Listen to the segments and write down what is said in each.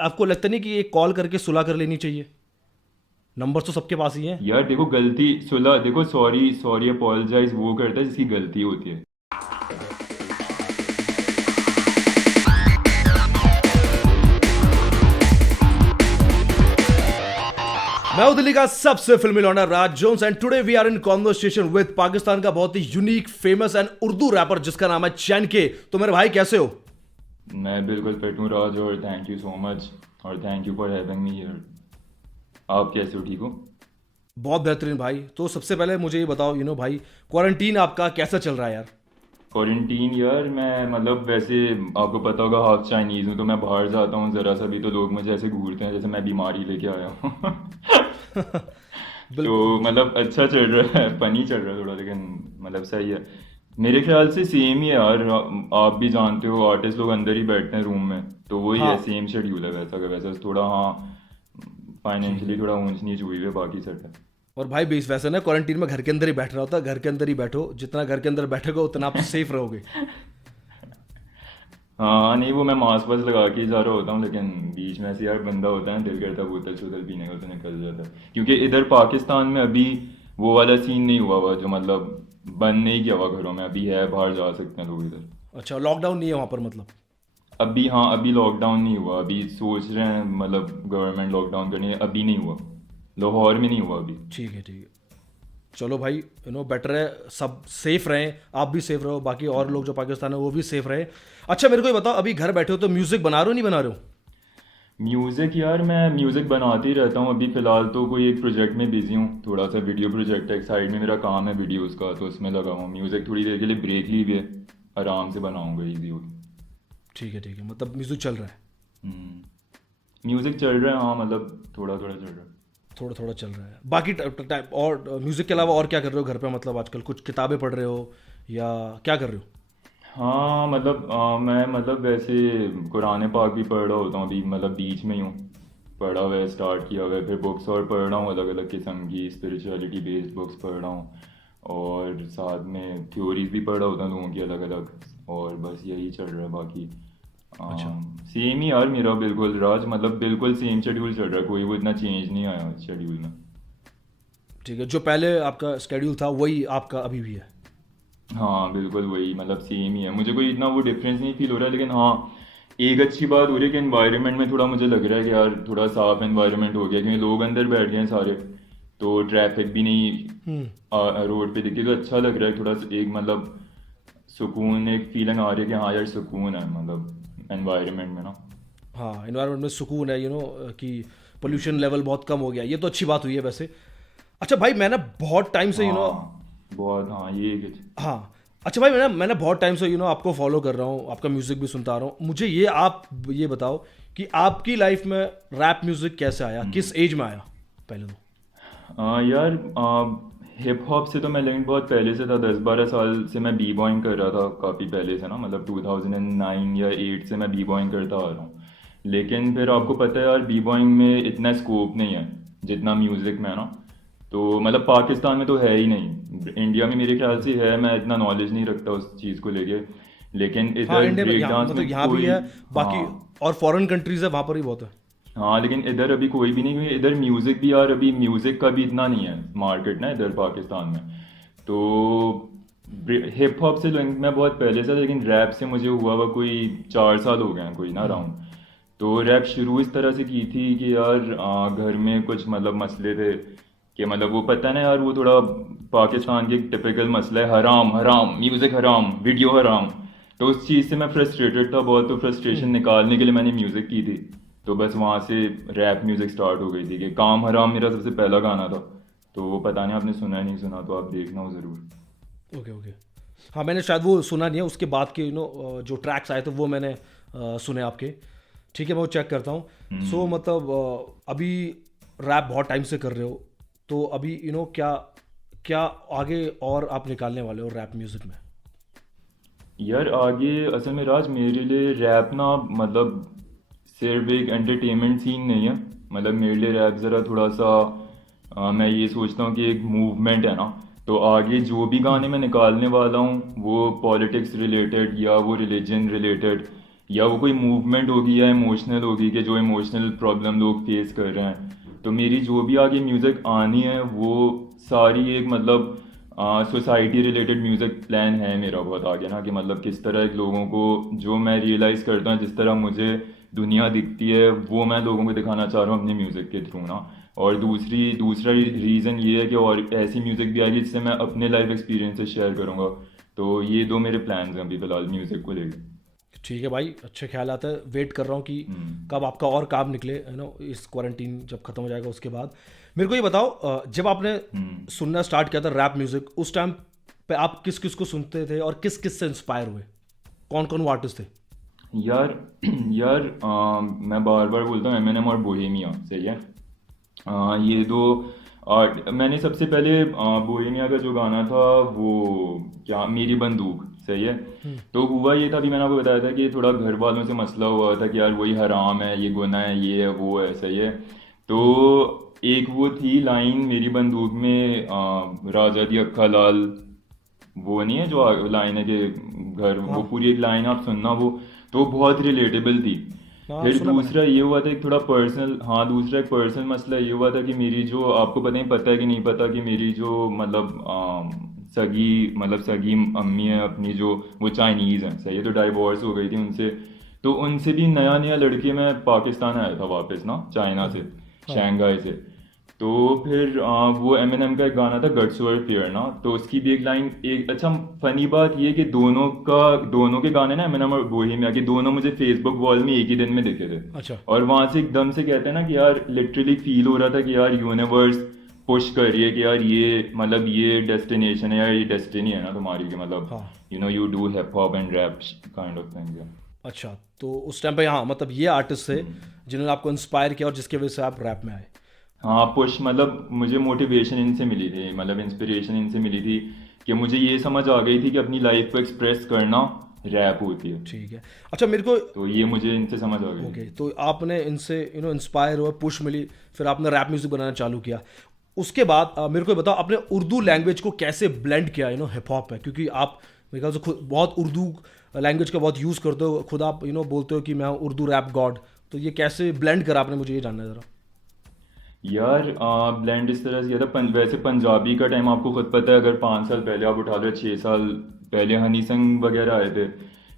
आपको लगता नहीं कि एक कॉल करके सुलह कर लेनी चाहिए? नंबर तो सबके पास ही है। यार देखो, गलती सुलह, देखो सॉरी सॉरी अपोलोजाइज वो करता है जिसकी गलती होती है। मैं हूं दिल्ली का सबसे फिल्मी लौंडा Raj Jones and today we are in conversation with Pakistan का बहुत ही unique famous and Urdu rapper जिसका नाम है चैन के। तो मेरे भाई कैसे हो? मैं बिल्कुल फिट हूँ राज, और थैंक यू सो मच, और thank you for having me here. आप कैसे हो, ठीक हो? बहुत बेहतरीन भाई। तो सबसे पहले मुझे ये बताओ भाई, क्वारंटीन आपका कैसा चल रहा है यार? क्वारंटीन यार, मैं मतलब वैसे आपको पता होगा हाफ चाइनीज़ हूँ, तो मैं बाहर जाता हूँ ज़रा सा भी तो लोग मुझे ऐसे घूरते हैं जैसे मैं बीमारी लेके आया हूँ। तो बिल्कुल। मतलब अच्छा चल रहा है, फनी चल रहा है थोड़ा, लेकिन मतलब सही है। मेरे ख्याल से सेम ही है यार। आप भी जानते हो आर्टिस्ट लोग अंदर ही बैठते हैं रूम में, तो वही है, हाँ सेम शेड्यूल है वैसा का वैसा, थोड़ा हाँ ठीक है। फाइनेंशियली थोड़ा ऊंच नीच हुई है, बाकी सेट है। और भाई बेस वैसे ना क्वारंटीन में घर के अंदर ही बैठना होता है। घर के अंदर ही बैठो, जितना घर के अंदर बैठोगे उतना आप सेफ रहोगे। हाँ नहीं, वो मैं मास्क वास्क लगा के ही जा रहा होता हूँ, लेकिन बीच में ऐसे यार बंदा होता है, दिल करता है बोतल शोतल पीने का, तो निकल जाता है, क्योंकि इधर पाकिस्तान में अभी वो वाला सीन नहीं हुआ हुआ जो मतलब बंद नहीं किया हुआ घरों में, अभी है, बाहर जा सकते हैं लोग इधर। अच्छा, लॉकडाउन नहीं है वहां पर मतलब? अभी हाँ, अभी लॉकडाउन नहीं हुआ, अभी सोच रहे हैं मतलब गवर्नमेंट लॉकडाउन करनी है, अभी नहीं हुआ, लाहौर में नहीं हुआ अभी। ठीक है ठीक है। चलो भाई, बेटर है, सब सेफ रहें, आप भी सेफ रहो, बाकी और लोग जो पाकिस्तान है वो भी सेफ रहे। अच्छा मेरे को ये बताओ, अभी घर बैठे हो तो म्यूजिक बना रहे हो नहीं बना रहे हो? म्यूज़िक यार, मैं म्यूज़िक बनाते ही रहता हूँ, अभी फ़िलहाल तो कोई एक प्रोजेक्ट में बिज़ी हूँ, थोड़ा सा वीडियो प्रोजेक्ट है, एक साइड में मेरा काम है वीडियोज़ का, तो उसमें लगा हुआ हूँ। म्यूज़िक थोड़ी देर के लिए ब्रेक ली भी है, आराम से बनाऊँगा, ईजी होगी। ठीक है, मतलब म्यूजिक चल रहा है। म्यूज़िक चल रहा है हाँ, मतलब थोड़ा थोड़ा चल रहा है। थोड़ा थोड़ा चल रहा है, बाकी टाइम और म्यूजिक के अलावा और क्या कर रहे हो घर पे? मतलब आजकल कुछ किताबें पढ़ रहे हो या क्या कर रहे हो? हाँ मतलब मैं मतलब वैसे कुरान पाक भी पढ़ रहा होता हूँ अभी, मतलब बीच में ही हूँ, पढ़ा हुआ है, स्टार्ट किया हुआ है, फिर बुक्स और पढ़ रहा हूँ, अलग अलग किस्म की स्पिरिचुअलिटी बेस्ड बुक्स पढ़ रहा हूँ, और साथ में थ्योरीज भी पढ़ रहा होता हूँ लोगों की अलग अलग, और बस यही चल रहा है बाकी। अच्छा सेम ही यार मेरा, बिल्कुल राज, मतलब बिल्कुल सेम शेड्यूल चल रहा है, कोई वो इतना चेंज नहीं आया शेड्यूल में। ठीक है, जो पहले आपका स्केड्यूल था वही आपका अभी भी है? हाँ बिल्कुल वही, मतलब सेम ही है, मुझे कोई इतना वो डिफरेंस नहीं फील हो रहा है, लेकिन हाँ एक अच्छी बात हो रही है कि एनवायरनमेंट में थोड़ा मुझे लग रहा है कि यार थोड़ा साफ एनवायरनमेंट हो गया, क्योंकि लोग अंदर बैठ गए हैं सारे, तो ट्रैफिक भी नहीं हम्म। रोड पे दिखती, तो अच्छा लग रहा है थोड़ा एक मतलब सुकून, एक फीलिंग आ रही है कि हाँ यार सुकून है मतलब एनवायरनमेंट में ना। हाँ, इन्वायरमेंट में सुकून है, कि पोल्यूशन लेवल बहुत कम हो गया, ये तो अच्छी बात हुई है वैसे। अच्छा भाई, मैं ना बहुत टाइम से हाँ बहुत, हाँ ये हाँ। अच्छा भाई, मैंने बहुत टाइम से आपको फॉलो कर रहा हूँ, आपका म्यूज़िक भी सुनता आ रहा हूँ। मुझे ये आप ये बताओ कि आपकी लाइफ में रैप म्यूज़िक कैसे आया, किस एज में आया पहले तो? यार हिप हॉप से तो मैं लिंक बहुत पहले से था, 10-12 साल से मैं बी बॉइंग कर रहा था, काफ़ी पहले से ना, मतलब 2009 या 8 से मैं बी बॉइंग करता आ रहा हूँ। लेकिन फिर आपको पता है यार, बी बॉइंग में इतना स्कोप नहीं है जितना म्यूज़िक में है ना, तो मतलब पाकिस्तान में तो है ही नहीं, इंडिया में मेरे ख्याल से है, मैं इतना नॉलेज नहीं रखता उस चीज़ को लेके, लेकिन हाँ, इधर इंडिया में ब्रेक यहाँ डांस मतलब में यहाँ भी कोई, है, बाकी हाँ और फॉरेन कंट्रीज है वहाँ पर भी बहुत है। हाँ, लेकिन इधर अभी कोई भी नहीं, क्योंकि इधर म्यूजिक भी यार, अभी म्यूजिक का भी इतना नहीं है मार्केट ना इधर पाकिस्तान में, तो हिप हॉप से लिंक मैं बहुत पहले से, लेकिन रैप से मुझे हुआ हुआ कोई 4 साल हो गए हैं कोई ना राउंड। तो रैप शुरू इस तरह से की थी कि यार घर में कुछ मतलब मसले थे, कि मतलब वो पता है ना यार, वो थोड़ा पाकिस्तान की एक टिपिकल मसला है, हराम हराम म्यूजिक, हराम वीडियो, हराम, तो उस चीज़ से मैं फ्रस्ट्रेटेड था बहुत, तो फ्रस्ट्रेशन निकालने के लिए मैंने म्यूज़िक की थी, तो बस वहाँ से रैप म्यूज़िक स्टार्ट हो गई थी, कि काम हराम मेरा सबसे पहला गाना था, तो वो पता नहीं आपने सुना है नहीं सुना, तो आप देखना हो ज़रूर। Okay okay. हाँ, मैंने शायद वो सुना नहीं है, उसके बाद के जो ट्रैक्स आए थे वो मैंने सुने आपके। ठीक है, मैं वो चेक करता हूँ। सो मतलब अभी रैप बहुत टाइम से कर रहे हो, तो अभी क्या क्या आगे और आप निकालने वाले हो रैप म्यूज़िक में? यार आगे असल में राज, मेरे लिए रैप ना मतलब सिर्फ एक एंटरटेनमेंट सीन नहीं है, मतलब मेरे लिए रैप ज़रा थोड़ा सा मैं ये सोचता हूँ कि एक मूवमेंट है ना, तो आगे जो भी गाने मैं निकालने वाला हूँ वो पॉलिटिक्स रिलेटेड, या वो रिलीजन रिलेटेड, या वो कोई मूवमेंट होगी या इमोशनल होगी कि जो इमोशनल प्रॉब्लम लोग फेस कर रहे हैं। तो मेरी जो भी आगे म्यूज़िक आनी है वो सारी एक मतलब सोसाइटी रिलेटेड म्यूज़िक प्लान है मेरा बहुत आगे ना, कि मतलब किस तरह एक लोगों को जो मैं रियलाइज़ करता हूँ, जिस तरह मुझे दुनिया दिखती है वो मैं लोगों को दिखाना चाह रहा हूँ अपने म्यूज़िक के थ्रू ना। और दूसरा रीज़न ये है कि और ऐसी म्यूज़िक भी आएगी जिससे मैं अपने लाइफ एक्सपीरियंसेस शेयर करूँगा। तो ये दो मेरे प्लान्स हैं अभी फ़िलहाल म्यूज़िक को लेकर। ठीक है भाई, अच्छे ख्याल आते हैं। वेट कर रहा हूँ कि कब आपका और काम निकले, इस क्वारंटीन जब खत्म हो जाएगा उसके बाद। मेरे को ये बताओ, जब आपने सुनना स्टार्ट किया था रैप म्यूजिक, उस टाइम पे आप किस किस को सुनते थे और किस किस से इंस्पायर हुए? कौन कौन वो आर्टिस्ट थे? यार यार मैं बार बार बोलता हूँ एमिनेम और बोहेमिया, सही है। ये दो आर्ट मैंने सबसे पहले बोहेमिया का जो गाना था वो क्या मेरी बंदूक, सही है। तो हुआ ये था, अभी मैंने आपको बताया था कि थोड़ा घर वालों से मसला हुआ था कि यार वही हराम है, ये गुनाह है, ये है वो है, सही है। तो एक वो थी लाइन मेरी बंदूक में, राजा दी अक्खा लाल, वो नहीं है जो लाइन है कि घर, वो हाँ पूरी एक लाइन आप सुनना वो, तो बहुत रिलेटेबल थी। हाँ, फिर सुना मैंने। दूसरा ये हुआ था एक थोड़ा पर्सनल, हाँ दूसरा एक पर्सनल मसला ये हुआ था कि मेरी जो, आपको पता है कि नहीं पता, कि मेरी जो मतलब सगी अम्मी है अपनी, जो वो चाइनीज़ हैं, सही है। तो डाइवोर्स हो गई थी उनसे। तो उनसे भी नया नया लड़के, मैं पाकिस्तान आया था वापस ना चाइना से, हाँ शंघाई से। तो फिर वो एमिनेम का एक गाना था गट्स ओवर फियर ना, तो उसकी भी एक लाइन, एक अच्छा फनी बात ये कि दोनों के गाने ना, एमिनेम और बोहेमिया के, दोनों मुझे फेसबुक वॉल में एक ही दिन में दिखे थे। अच्छा। और वहां से एकदम से कहते हैं ना कि यार लिटरली फील हो रहा था कि यार यूनिवर्स पुश कर रही है कि यार ये मतलब ये डेस्टिनेशन है यार, ये डेस्टिनी है ना तुम्हारी, कि मतलब हाँ you do hip hop and rap kind of thing. अच्छा, तो उस टाइम पे हाँ मतलब ये आर्टिस्ट थे जिन्होंने आपको इंस्पायर किया और जिसकी वजह से आप रैप में आए। हाँ पुश, मतलब मुझे मोटिवेशन इनसे मिली थी, मतलब इंस्पिरेशन इनसे मिली थी, कि मुझे ये समझ आ गई थी कि अपनी लाइफ को एक्सप्रेस करना रैप होती है। ठीक है। अच्छा मेरे को, तो ये मुझे इनसे समझ आ गई ओके, थी। तो आपने इनसे इंस्पायर हुआ, पुश मिली, फिर आपने रैप म्यूजिक बनाना चालू किया। उसके बाद मेरे को ये बताओ, आपने उर्दू लैंग्वेज को कैसे ब्लेंड किया हिप हॉप है, क्योंकि आप मेरे ख्याल से खुद बहुत उर्दू लैंग्वेज का बहुत यूज़ करते हो, खुद आप बोलते हो कि मैं उर्दू रैप गॉड। तो ये कैसे ब्लेंड करा आपने, मुझे ये जानना है ज़रा। यार ब्लेंड इस तरह से किया था, वैसे पंजाबी का टाइम आपको खुद पता है, अगर 5 साल पहले आप उठा लो, 6 साल पहले हनी सिंह वगैरह आए थे,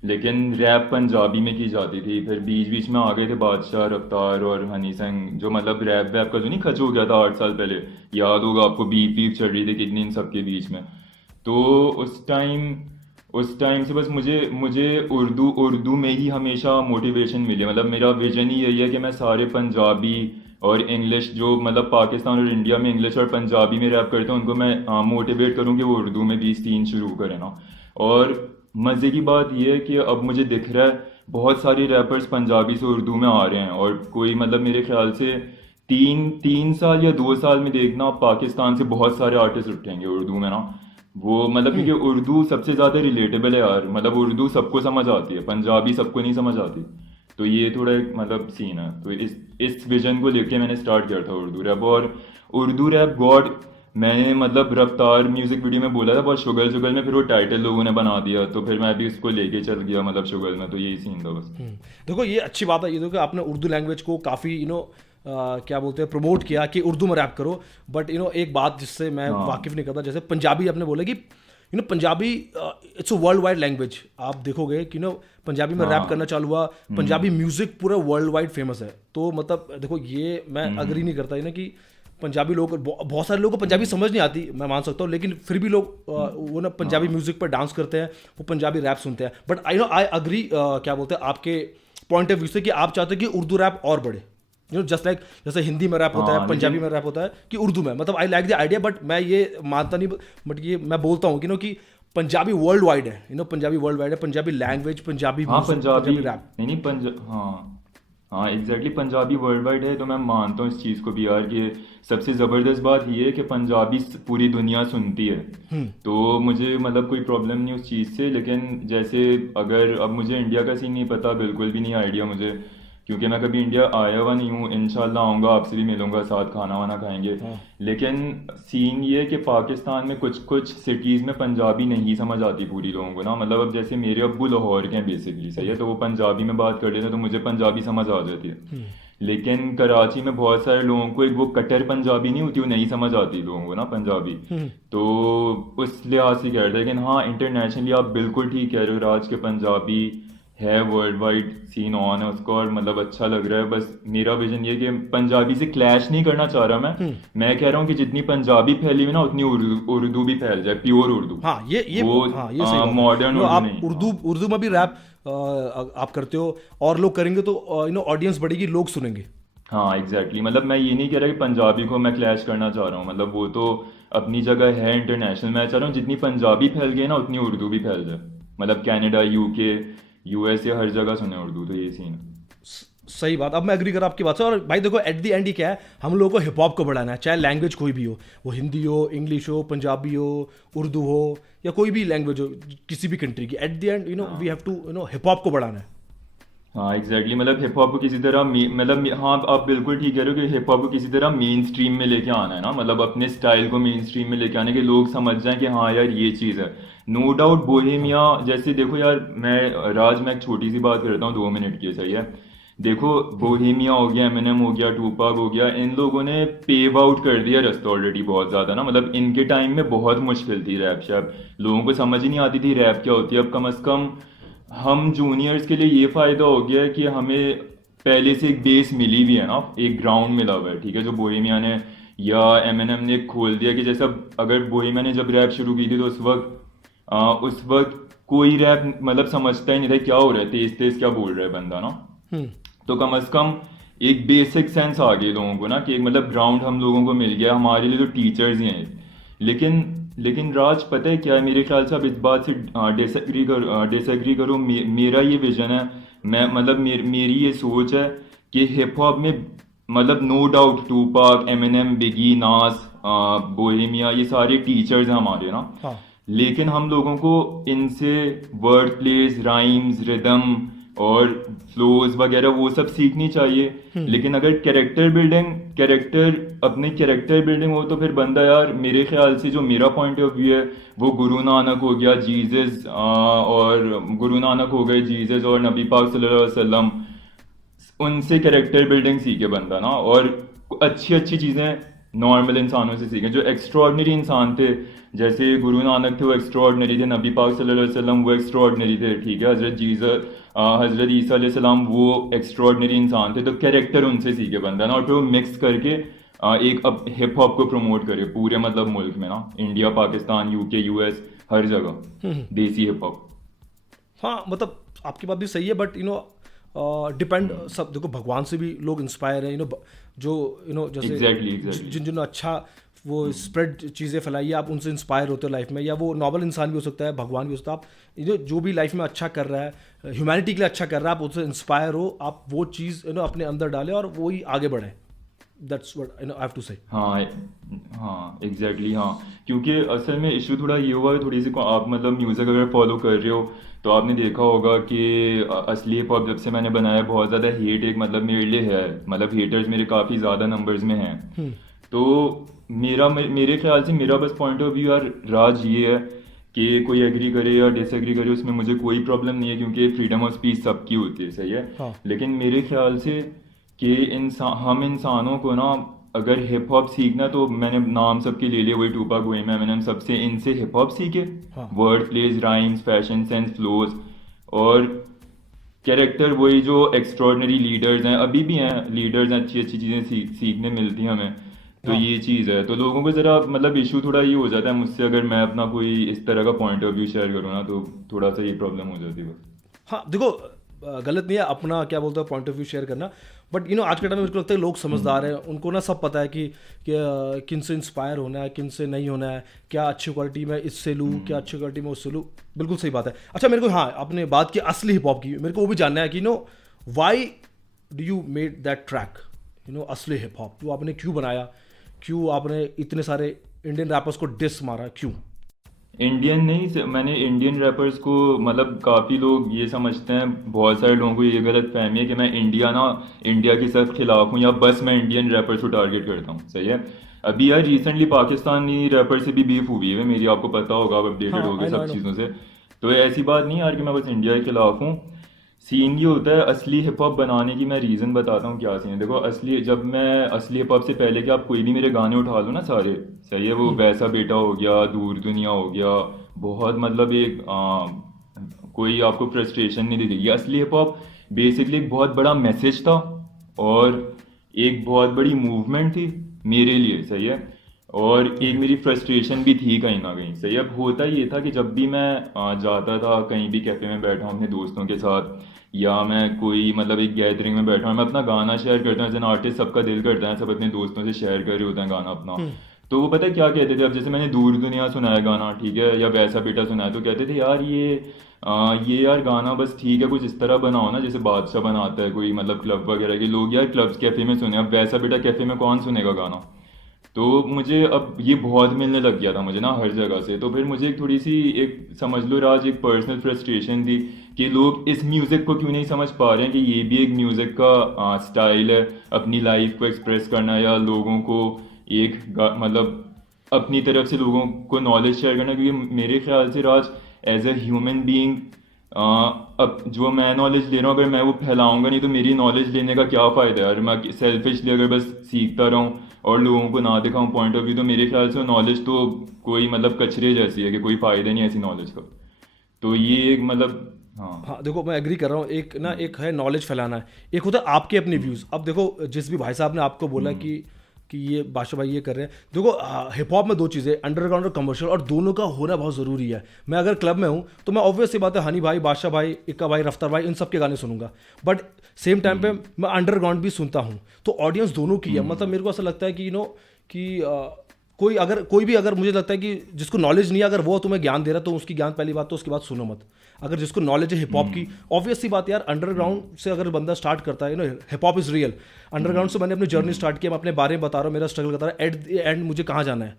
लेकिन रैप पंजाबी में की जाती थी। फिर बीच बीच में आ गए थे बादशाह, रफ्तार और हनी सिंह, जो मतलब रैप वैप का जो नहीं खच हो गया था 8 साल पहले, याद होगा आपको, बीफ बीफ चल रही थी कितनी इन सबके बीच में। तो उस टाइम से बस मुझे मुझे उर्दू उर्दू में ही हमेशा मोटिवेशन मिली, मतलब मेरा विजन ही यही है कि मैं सारे पंजाबी और इंग्लिश, जो मतलब पाकिस्तान और इंडिया में इंग्लिश और पंजाबी में रैप करते हैं, उनको मैं मोटिवेट करूँ कि वो उर्दू में भी सीन शुरू करें ना। और मज़े की बात ये है कि अब मुझे दिख रहा है बहुत सारे रैपर्स पंजाबी से उर्दू में आ रहे हैं, और कोई मतलब मेरे ख्याल से 3 3 साल या 2 साल में देखना पाकिस्तान से बहुत सारे आर्टिस्ट उठेंगे उर्दू में ना। वो मतलब क्योंकि उर्दू सबसे ज़्यादा रिलेटेबल है यार, मतलब उर्दू सबको समझ आती है, पंजाबी सबको नहीं समझ आती। तो ये थोड़ा एक मतलब सीन है, तो इस विजन को लेके मैंने स्टार्ट किया था उर्दू रैप। और उर्दू रैप गॉड मैंने मतलब रफ्तार म्यूजिक वीडियो में बोला था बहुत, शुगल शुगल में फिर वो टाइटल लोगों ने बना दिया, तो फिर मैं भी उसको लेके चल गया मतलब शुगल में, तो यही सीन था बस। देखो ये अच्छी बात है, ये देखो आपने उर्दू लैंग्वेज को काफ़ी क्या बोलते हैं प्रमोट किया कि उर्दू में रैप करो। बट एक बात जिससे मैं हाँ वाकिफ़ नहीं करता, जैसे पंजाबी आपने बोला कि Punjabi it's a world wide language. आप देखोगे कि पंजाबी में रैप करना हाँ। चालू हुआ, पंजाबी म्यूजिक पूरा वर्ल्ड वाइड फेमस है। तो मतलब देखो ये मैं अग्री नहीं करता कि पंजाबी लोग, बहुत सारे लोगों को पंजाबी समझ नहीं आती, मैं मान सकता हूँ, लेकिन फिर भी लोग वो पंजाबी हाँ म्यूजिक पर डांस करते हैं, वो पंजाबी रैप सुनते हैं। बट आई अग्री, क्या बोलते हैं, आपके पॉइंट ऑफ व्यू से कि आप चाहते हो कि उर्दू रैप और बढ़े, जस्ट लाइक जैसे हिंदी में रैप होता है, हाँ पंजाबी लेकिन में रैप होता है, कि उर्दू में, मतलब I like the idea. But मैं ये मानता नहीं, बट ये मैं बोलता हूँ कि पंजाबी वर्ल्ड वाइड है, पंजाबी वर्ल्ड वाइड है, पंजाबी लैंग्वेज, पंजाबी हाँ म्यूजिक, पंजाबी, पंजाबी रैप। नहीं नहीं हाँ हाँ एग्जैक्टली पंजाबी वर्ल्ड वाइड है, तो मैं मानता हूँ इस चीज़ को भी यार, कि सबसे ज़बरदस्त बात ये है कि पंजाबी पूरी दुनिया सुनती है। तो मुझे मतलब कोई प्रॉब्लम नहीं उस चीज़ से, लेकिन जैसे अगर अब मुझे इंडिया का सीन नहीं पता, बिल्कुल भी नहीं आइडिया मुझे, क्योंकि मैं कभी इंडिया आया हुआ नहीं हूँ। इंशाल्लाह आऊँगा, आपसे भी मिलूंगा, साथ खाना वाना खाएंगे। हाँ लेकिन सीन ये है कि पाकिस्तान में कुछ कुछ सिटीज़ में पंजाबी नहीं समझ आती पूरी लोगों को ना। मतलब अब जैसे मेरे अब्बू लाहौर के हैं बेसिकली, सही है, ओके। तो वो पंजाबी में बात कर लेते हैं तो मुझे पंजाबी समझ आ जाती है। लेकिन कराची में बहुत सारे लोगों को एक वो कट्टर पंजाबी नहीं होती, वो नहीं समझ आती लोगों को ना पंजाबी। तो उस लिहाज से कह रहे थे। लेकिन हाँ, इंटरनेशनली आप बिल्कुल ठीक कह रहे हो राज, के पंजाबी है वर्ल्ड वाइड सीन ऑन है उसका, और मतलब अच्छा लग रहा है। बस मेरा विजन ये है कि पंजाबी से क्लैश नहीं करना चाह रहा मैं कह रहा हूँ कि जितनी पंजाबी फैली हुई ना उतनी उर्दू उर्दू भी फैल जाए, प्योर उर्दू। हाँ ये वो हाँ ये सही बात है। मॉडर्न उर्दू आप नहीं। उर्दू उर्दू में भी रैप आप करते हो, और लोग करेंगे तो ऑडियंस बढ़ेगी, लोग सुनेंगे। हाँ एग्जैक्टली मतलब मैं ये नहीं कह रहा कि पंजाबी को मैं क्लैश करना चाह रहा हूँ, मतलब वो तो अपनी जगह है इंटरनेशनल। मैं चाह रहा हूँ जितनी पंजाबी फैल गई ना उतनी उर्दू भी फैल जाए, मतलब कनाडा, यूके, यूएसए, हर जगह सुने उर्दू। तो ये सीन है। सही बात, अब मैं एग्री करा आपकी बात से। और भाई देखो, एट द एंड ही क्या है, हम लोगों को हिप हॉप को बढ़ाना है, चाहे लैंग्वेज कोई भी हो, वो हिंदी हो, इंग्लिश हो, पंजाबी हो, उर्दू हो, या कोई भी लैंग्वेज हो किसी भी कंट्री की। At the end we have to hip hop को बढ़ाना है। हाँ एग्जैक्टली मतलब हिप हॉप को किसी तरह हाँ आप बिल्कुल ठीक कह रहे हो कि हिप हॉप को किसी तरह मेन स्ट्रीम में लेके आना है ना, मतलब अपने स्टाइल को मेन स्ट्रीम में लेके आने के लोग समझ जाएं कि हाँ यार ये चीज़ है। नो डाउट हाँ बोहेमिया जैसे, देखो यार मैं एक छोटी सी बात करता हूँ 2 मिनट की, सही है। देखो बोहेमिया हो गया, एमिनेम हो गया, टूपाक हो गया, इन लोगों ने पेव आउट कर दिया रास्ता ऑलरेडी बहुत ज़्यादा ना। मतलब इनके टाइम में बहुत मुश्किल थी रैप शैप, लोगों को समझ ही नहीं आती थी रैप क्या होती है। अब कम से कम हम जूनियर्स के लिए ये फ़ायदा हो गया है कि हमें पहले से एक बेस मिली हुई है ना, एक ग्राउंड मिला हुआ है, ठीक है, जो बोहेमिया ने या एमिनेम ने खोल दिया। कि जैसा अगर बोहेमिया ने जब रैप शुरू की थी तो उस वक्त कोई रैप मतलब समझता ही नहीं था क्या हो रहा है, तेज तेज क्या बोल रहा है बंदा ना। तो कम से कम एक बेसिक सेंस आ गई लोगों को ना, कि एक मतलब ग्राउंड हम लोगों को मिल गया। हमारे लिए तो टीचर्स ही हैं। लेकिन लेकिन राज पता है क्या है, मेरे ख्याल से आप इस बात से डिसएग्री करो, मेरा ये विजन है, मैं मतलब मेरी ये सोच है कि हिप हॉप में मतलब नो डाउट टूपाक, एमिनेम, बिगी, नास, बोहेमिया, ये सारे टीचर्स हैं हमारे ना। हाँ लेकिन हम लोगों को इनसे वर्ड प्लेस, राइम्स, रिदम और फ्लोज वगैरह वो सब सीखनी चाहिए। लेकिन अगर अपने कैरेक्टर बिल्डिंग हो तो फिर बंदा यार, मेरे ख्याल से जो मेरा पॉइंट ऑफ व्यू है वो गुरु नानक हो गया, जीसस, और गुरु नानक हो गए, जीसस और नबी पाक सल्लल्लाहु अलैहि वसल्लम, उनसे कैरेक्टर बिल्डिंग सीखे बंदा ना, और अच्छी अच्छी चीज़ें नॉर्मल इंसानों से सीखें जो एक्स्ट्रॉर्डनरी इंसान थे। जैसे गुरु नानक थे वो एक्स्ट्रॉर्डनरी थे, नबी पाक सल्लल्लाहु अलैहि वसल्लम वो एक्स्ट्रॉर्डनरी थे, ठीक है, हज़रत ईसा अलैहि सलाम वो एक्स्ट्रॉर्डनरी इंसान थे। तो कैरेक्टर उनसे सीखे बंदा ना, और फिर वो मिक्स करके एक अब हिप हॉप को प्रमोट करे पूरे मतलब मुल्क में ना, इंडिया, पाकिस्तान, यूके, यूएस, हर जगह देसी हिप हॉप। हाँ, मतलब आपकी बात भी सही है, बट डिपेंड सब। देखो, भगवान से भी लोग इंस्पायर हैं, जो जैसे एग्जैक्टली जिन जिन अच्छा वो स्प्रेड चीज़ें फैलाई है, आप उनसे इंस्पायर होते हो लाइफ में। या वो नॉर्मल इंसान भी हो सकता है, भगवान भी हो सकता है। आप जो भी लाइफ में अच्छा कर रहा है, ह्यूमैनिटी के लिए अच्छा कर रहा है, आप उससे इंस्पायर हो, आप वो चीज़ अपने अंदर डालें और वो ही आगे बढ़े। That's what I have to say. हाँ हाँ एग्जैक्टली हाँ, क्योंकि असल में इशू थोड़ा ये हुआ है, थोड़ी सी आप मतलब म्यूज़िक अगर फॉलो कर रहे हो तो आपने देखा होगा कि असली हिप हॉप जब से मैंने बनाया बहुत ज़्यादा हेट एक मतलब मेरे लिए है, मतलब हेटर्स मेरे काफ़ी ज़्यादा नंबर्स में हैं। तो मेरे ख्याल से मेरा बस पॉइंट ऑफ व्यू यार राज ये है कि कोई एग्री करे या डिसएग्री करे उसमें मुझे कोई प्रॉब्लम नहीं है, क्योंकि फ्रीडम ऑफ स्पीच सबकी होती है, सही है। हाँ लेकिन मेरे ख्याल से कि हम इंसानों को ना अगर हिप हॉप सीखना, तो मैंने नाम सबके ले लिए, वही टूपाक, बोहेमिया, एमिनेम, सबसे इनसे हिप हॉप सीखे। हाँ word place, rhymes, fashion sense, flows और कैरेक्टर, वही जो एक्स्ट्रॉर्डनरी लीडर्स हैं, अभी भी हैं लीडर्स हैं, अच्छी अच्छी चीज़ें सीखने मिलती हैं हमें। तो हाँ ये चीज़ है, तो लोगों को ज़रा मतलब इशू थोड़ा ये हो जाता है मुझसे, अगर मैं अपना कोई इस तरह का पॉइंट ऑफ व्यू शेयर करूँ ना, तो थोड़ा सा ये प्रॉब्लम हो जाती है बस। हाँ, देखो, गलत नहीं है अपना क्या बोलते हैं पॉइंट ऑफ व्यू शेयर करना, बट आज के टाइम में मेरे को लगता है लोग समझदार हैं, उनको ना सब पता है कि किन से इंस्पायर होना है, किन से नहीं होना है, क्या अच्छी क्वालिटी में इससे लूँ, क्या अच्छी क्वालिटी में उससे लूँ। बिल्कुल सही बात है। अच्छा, मेरे को, हाँ, आपने बात की असली हिप हॉप की, मेरे को वो भी जानना है कि why do you made that track, असली हिप हॉप, तो आपने क्यों बनाया, क्यों आपने इतने सारे इंडियन रैपर्स को डिस मारा, क्यों? इंडियन नहीं मैंने इंडियन रैपर्स को मतलब काफ़ी लोग ये समझते हैं, बहुत सारे लोगों को ये गलत फहमी है कि मैं इंडिया के सब खिलाफ हूँ या बस मैं इंडियन रैपर्स को टारगेट करता हूँ, सही है। अभी यार रिसेंटली पाकिस्तानी रैपर से भी बीफ हुई है मेरी, आपको पता होगा, आप अपडेटेड हाँ, हो गए आई नो, सब आई नो। चीज़ों से। तो ऐसी बात नहीं यार कि मैं बस इंडिया के खिलाफ हूँ। सीन ये होता है, असली हिप हॉप बनाने की मैं रीज़न बताता हूँ क्या सीन है। देखो असली हिप हॉप से पहले कि आप कोई भी मेरे गाने उठा लो ना सारे, सही है, वो वैसा बेटा हो गया, दूर दुनिया हो गया, बहुत मतलब कोई आपको फ्रस्ट्रेशन नहीं दिखेगी। असली हिप हॉप बेसिकली एक बहुत बड़ा मैसेज था और एक बहुत बड़ी मूवमेंट थी मेरे लिए, सही है। और एक मेरी फ्रस्ट्रेशन भी थी कहीं ना कहीं, सही है। अब होता ये था कि जब भी मैं जाता था कहीं भी, कैफे में बैठा हूँ अपने दोस्तों के साथ, या मैं कोई मतलब एक गैदरिंग में बैठा हूँ, मैं अपना गाना शेयर करता हूँ एज एन आर्टिस्ट, सबका दिल करता है, सब अपने दोस्तों से शेयर कर रहे होते हैं गाना अपना। तो वो पता है क्या कहते थे, अब जैसे मैंने दूर दुनिया सुना है गाना, ठीक है, या वैसा बेटा सुना है, तो कहते थे यार ये यार गाना बस ठीक है, कुछ इस तरह बनाओ ना जैसे बादशाह बनाता है कोई, मतलब क्लब वगैरह के लोग यार क्लब्स कैफे में सुने, अब वैसा बेटा कैफे में कौन सुनेगा गाना। तो मुझे अब ये बहुत मिलने लग गया था मुझे ना हर जगह से। तो फिर मुझे एक थोड़ी सी, एक समझ लो राज, एक पर्सनल फ्रस्ट्रेशन थी कि लोग इस म्यूज़िक को क्यों नहीं समझ पा रहे हैं कि ये भी एक म्यूज़िक का स्टाइल है, अपनी लाइफ को एक्सप्रेस करना, या लोगों को मतलब अपनी तरफ से लोगों को नॉलेज शेयर करना। क्योंकि मेरे ख्याल से राज, एज अ ह्यूमन बीइंग, अब जो मैं नॉलेज ले रहा हूँ अगर मैं वो फैलाऊंगा नहीं तो मेरी नॉलेज लेने का क्या फ़ायदा है यार। मैं सेल्फिशली अगर बस सीखता रहूँ और लोगों को ना दिखाऊं पॉइंट ऑफ व्यू, तो मेरे ख्याल से नॉलेज तो कोई मतलब कचरे जैसी है कि कोई फ़ायदा नहीं है ऐसी नॉलेज का। तो ये एक मतलब, हाँ। हाँ, देखो मैं एग्री कर रहा हूँ। एक ना, एक है नॉलेज फैलाना है, एक होता है आपके अपने व्यूज़। अब देखो जिस भी भाई साहब ने आपको बोला कि ये बादशाह भाई ये कर रहे हैं, देखो हिप हॉप में दो चीज़ें, अंडरग्राउंड और कमर्शियल, और दोनों का होना बहुत ज़रूरी है। मैं अगर क्लब में हूँ तो मैं ऑब्वियस सी बात है हनी भाई, बादशाह भाई, इक्का भाई, रफ्तार भाई, इन सब के गाने सुनूंगा, बट सेम टाइम पे मैं अंडरग्राउंड भी सुनता हूँ। तो ऑडियंस दोनों की है। मतलब मेरे को ऐसा लगता है कि कि कोई भी अगर मुझे लगता है कि जिसको नॉलेज नहीं है, अगर वो तुम्हें ज्ञान दे रहा है तो उसकी ज्ञान, पहली बात तो उसकी बात सुनो मत। अगर जिसको नॉलेज है हिप हॉप की, ऑब्वियस सी बात यार, अंडरग्राउंड से अगर बंदा स्टार्ट करता है, hip hop is real. Underground से मैंने अपनी जर्नी स्टार्ट की, मैं अपने बारे में बता रहा हूँ, मेरा स्ट्रगल बता रहा है। एट द एंड मुझे कहाँ जाना है,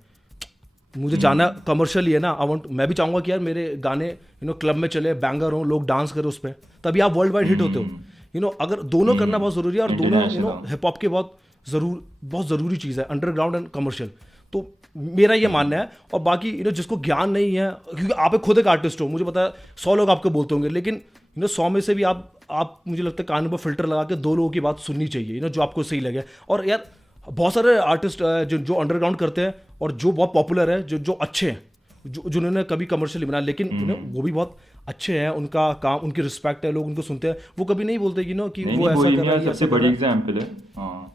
मुझे जाना कमर्शियल ही है ना। आई वांट, मैं भी चाहूँगा कि यार मेरे गाने क्लब में चले, बैंगर हो, लोग डांस करें उस पर, तभी आप वर्ल्ड वाइड हिट होते हो। अगर दोनों करना बहुत ज़रूरी है, और दोनों इंटरनेशनल। हिप हॉप के बहुत ज़रूरी चीज़ है, अंडरग्राउंड एंड कमर्शियल। तो मेरा ये मानना है। और बाकी जिसको ज्ञान नहीं है, क्योंकि आप खुद एक आर्टिस्ट हो, मुझे पता है 100 लोग आपको बोलते होंगे, लेकिन 100 में से भी आप मुझे लगता है कान पर फिल्टर लगा के 2 लोगों की बात सुननी चाहिए, जो आपको सही लगे। और यार बहुत सारे आर्टिस्ट जो अंडरग्राउंड करते हैं और जो बहुत पॉपुलर है, जो अच्छे हैं, जिन्होंने कभी कमर्शियल बनाया, लेकिन वो भी बहुत अच्छे हैं, उनका काम, उनकी रिस्पेक्ट है, लोग उनको सुनते हैं, वो कभी नहीं बोलते कि कि नहीं वो नहीं, ऐसा वही कर रहा मेरा है, सबसे ऐसा कर बड़ी रहा है। एग्जाम्पल है। हाँ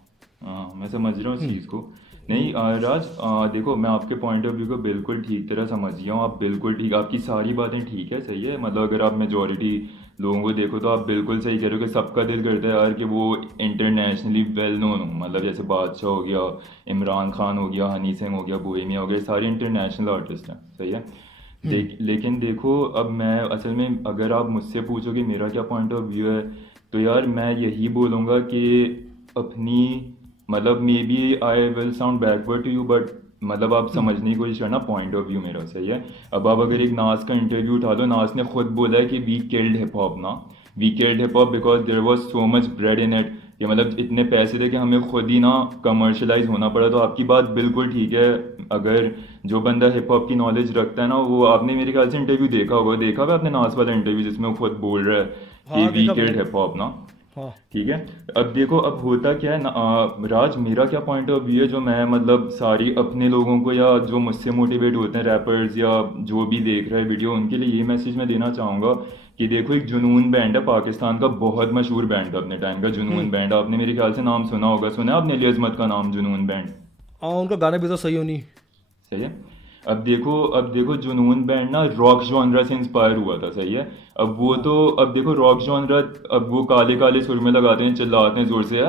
हाँ, मैं समझ रहा हूँ इस चीज़ को। नहीं राज, देखो मैं आपके पॉइंट ऑफ व्यू को बिल्कुल ठीक तरह समझ गया हूँ। आप बिल्कुल ठीक, आपकी सारी बातें ठीक है, सही है। मतलब अगर आप मेजोरिटी लोगों को देखो तो आप बिल्कुल सही कह रहे हो कि सबका दिल करता है यार कि वो इंटरनेशनली वेल नोन हो। मतलब जैसे बादशाह हो गया, इमरान खान हो गया, हनी सिंह हो गया, बोहेमिया हो गया, सारे इंटरनेशनल आर्टिस्ट हैं, सही है। लेकिन देखो अब मैं असल में, अगर आप मुझसे पूछोगे मेरा क्या पॉइंट ऑफ व्यू है, तो यार मैं यही बोलूँगा कि अपनी, मतलब maybe I will sound backward to you, but मतलब आप समझने की कोशिश करना पॉइंट ऑफ व्यू मेरा, सही है। अब आप अगर एक नाज का इंटरव्यू उठा लो, नाज ने खुद बोला है कि वी किल्ड हिप हॉप ना, we killed hip hop because there was so much bread in it, कि मतलब इतने पैसे थे कि हमें खुद ही ना कमर्शलाइज होना पड़ा। तो आपकी बात बिल्कुल ठीक है। अगर जो बंदा हिप हॉप की नॉलेज रखता है ना, वो, आपने मेरे ख्याल से इंटरव्यू देखा होगा आपने नाज वाला इंटरव्यू, जिसमें वो खुद बोल रहा है कि हाँ, वी देखा मैंने। किल्ड हिप हॉप ना, हाँ। ठीक है। अब देखो अब होता क्या है ना, राज, मेरा क्या पॉइंट ऑफ व्यू है, जो मैं मतलब सारी अपने लोगों को, या जो मुझसे मोटिवेट होते हैं रैपर्स या जो भी देख रहे हैं वीडियो, उनके लिए ये मैसेज मैं देना चाहूँगा कि देखो, एक जुनून बैंड है पाकिस्तान का, बहुत मशहूर बैंड था अपने टाइम का, जुनून बैंड। आपने मेरे ख्याल से नाम सुना होगा, सुना है आपने अली अज़मत का नाम, जुनून बैंड, हाँ, उनका गाना भी तो सही होनी। सही है। अब देखो जुनून बैंड ना रॉक जॉनरा से इंस्पायर हुआ था, सही है। अब वो हाँ। तो, अब देखो रॉक जॉनरा, अब वो काले काले सुर में लगाते हैं, चिल्लाते हैं जोर से,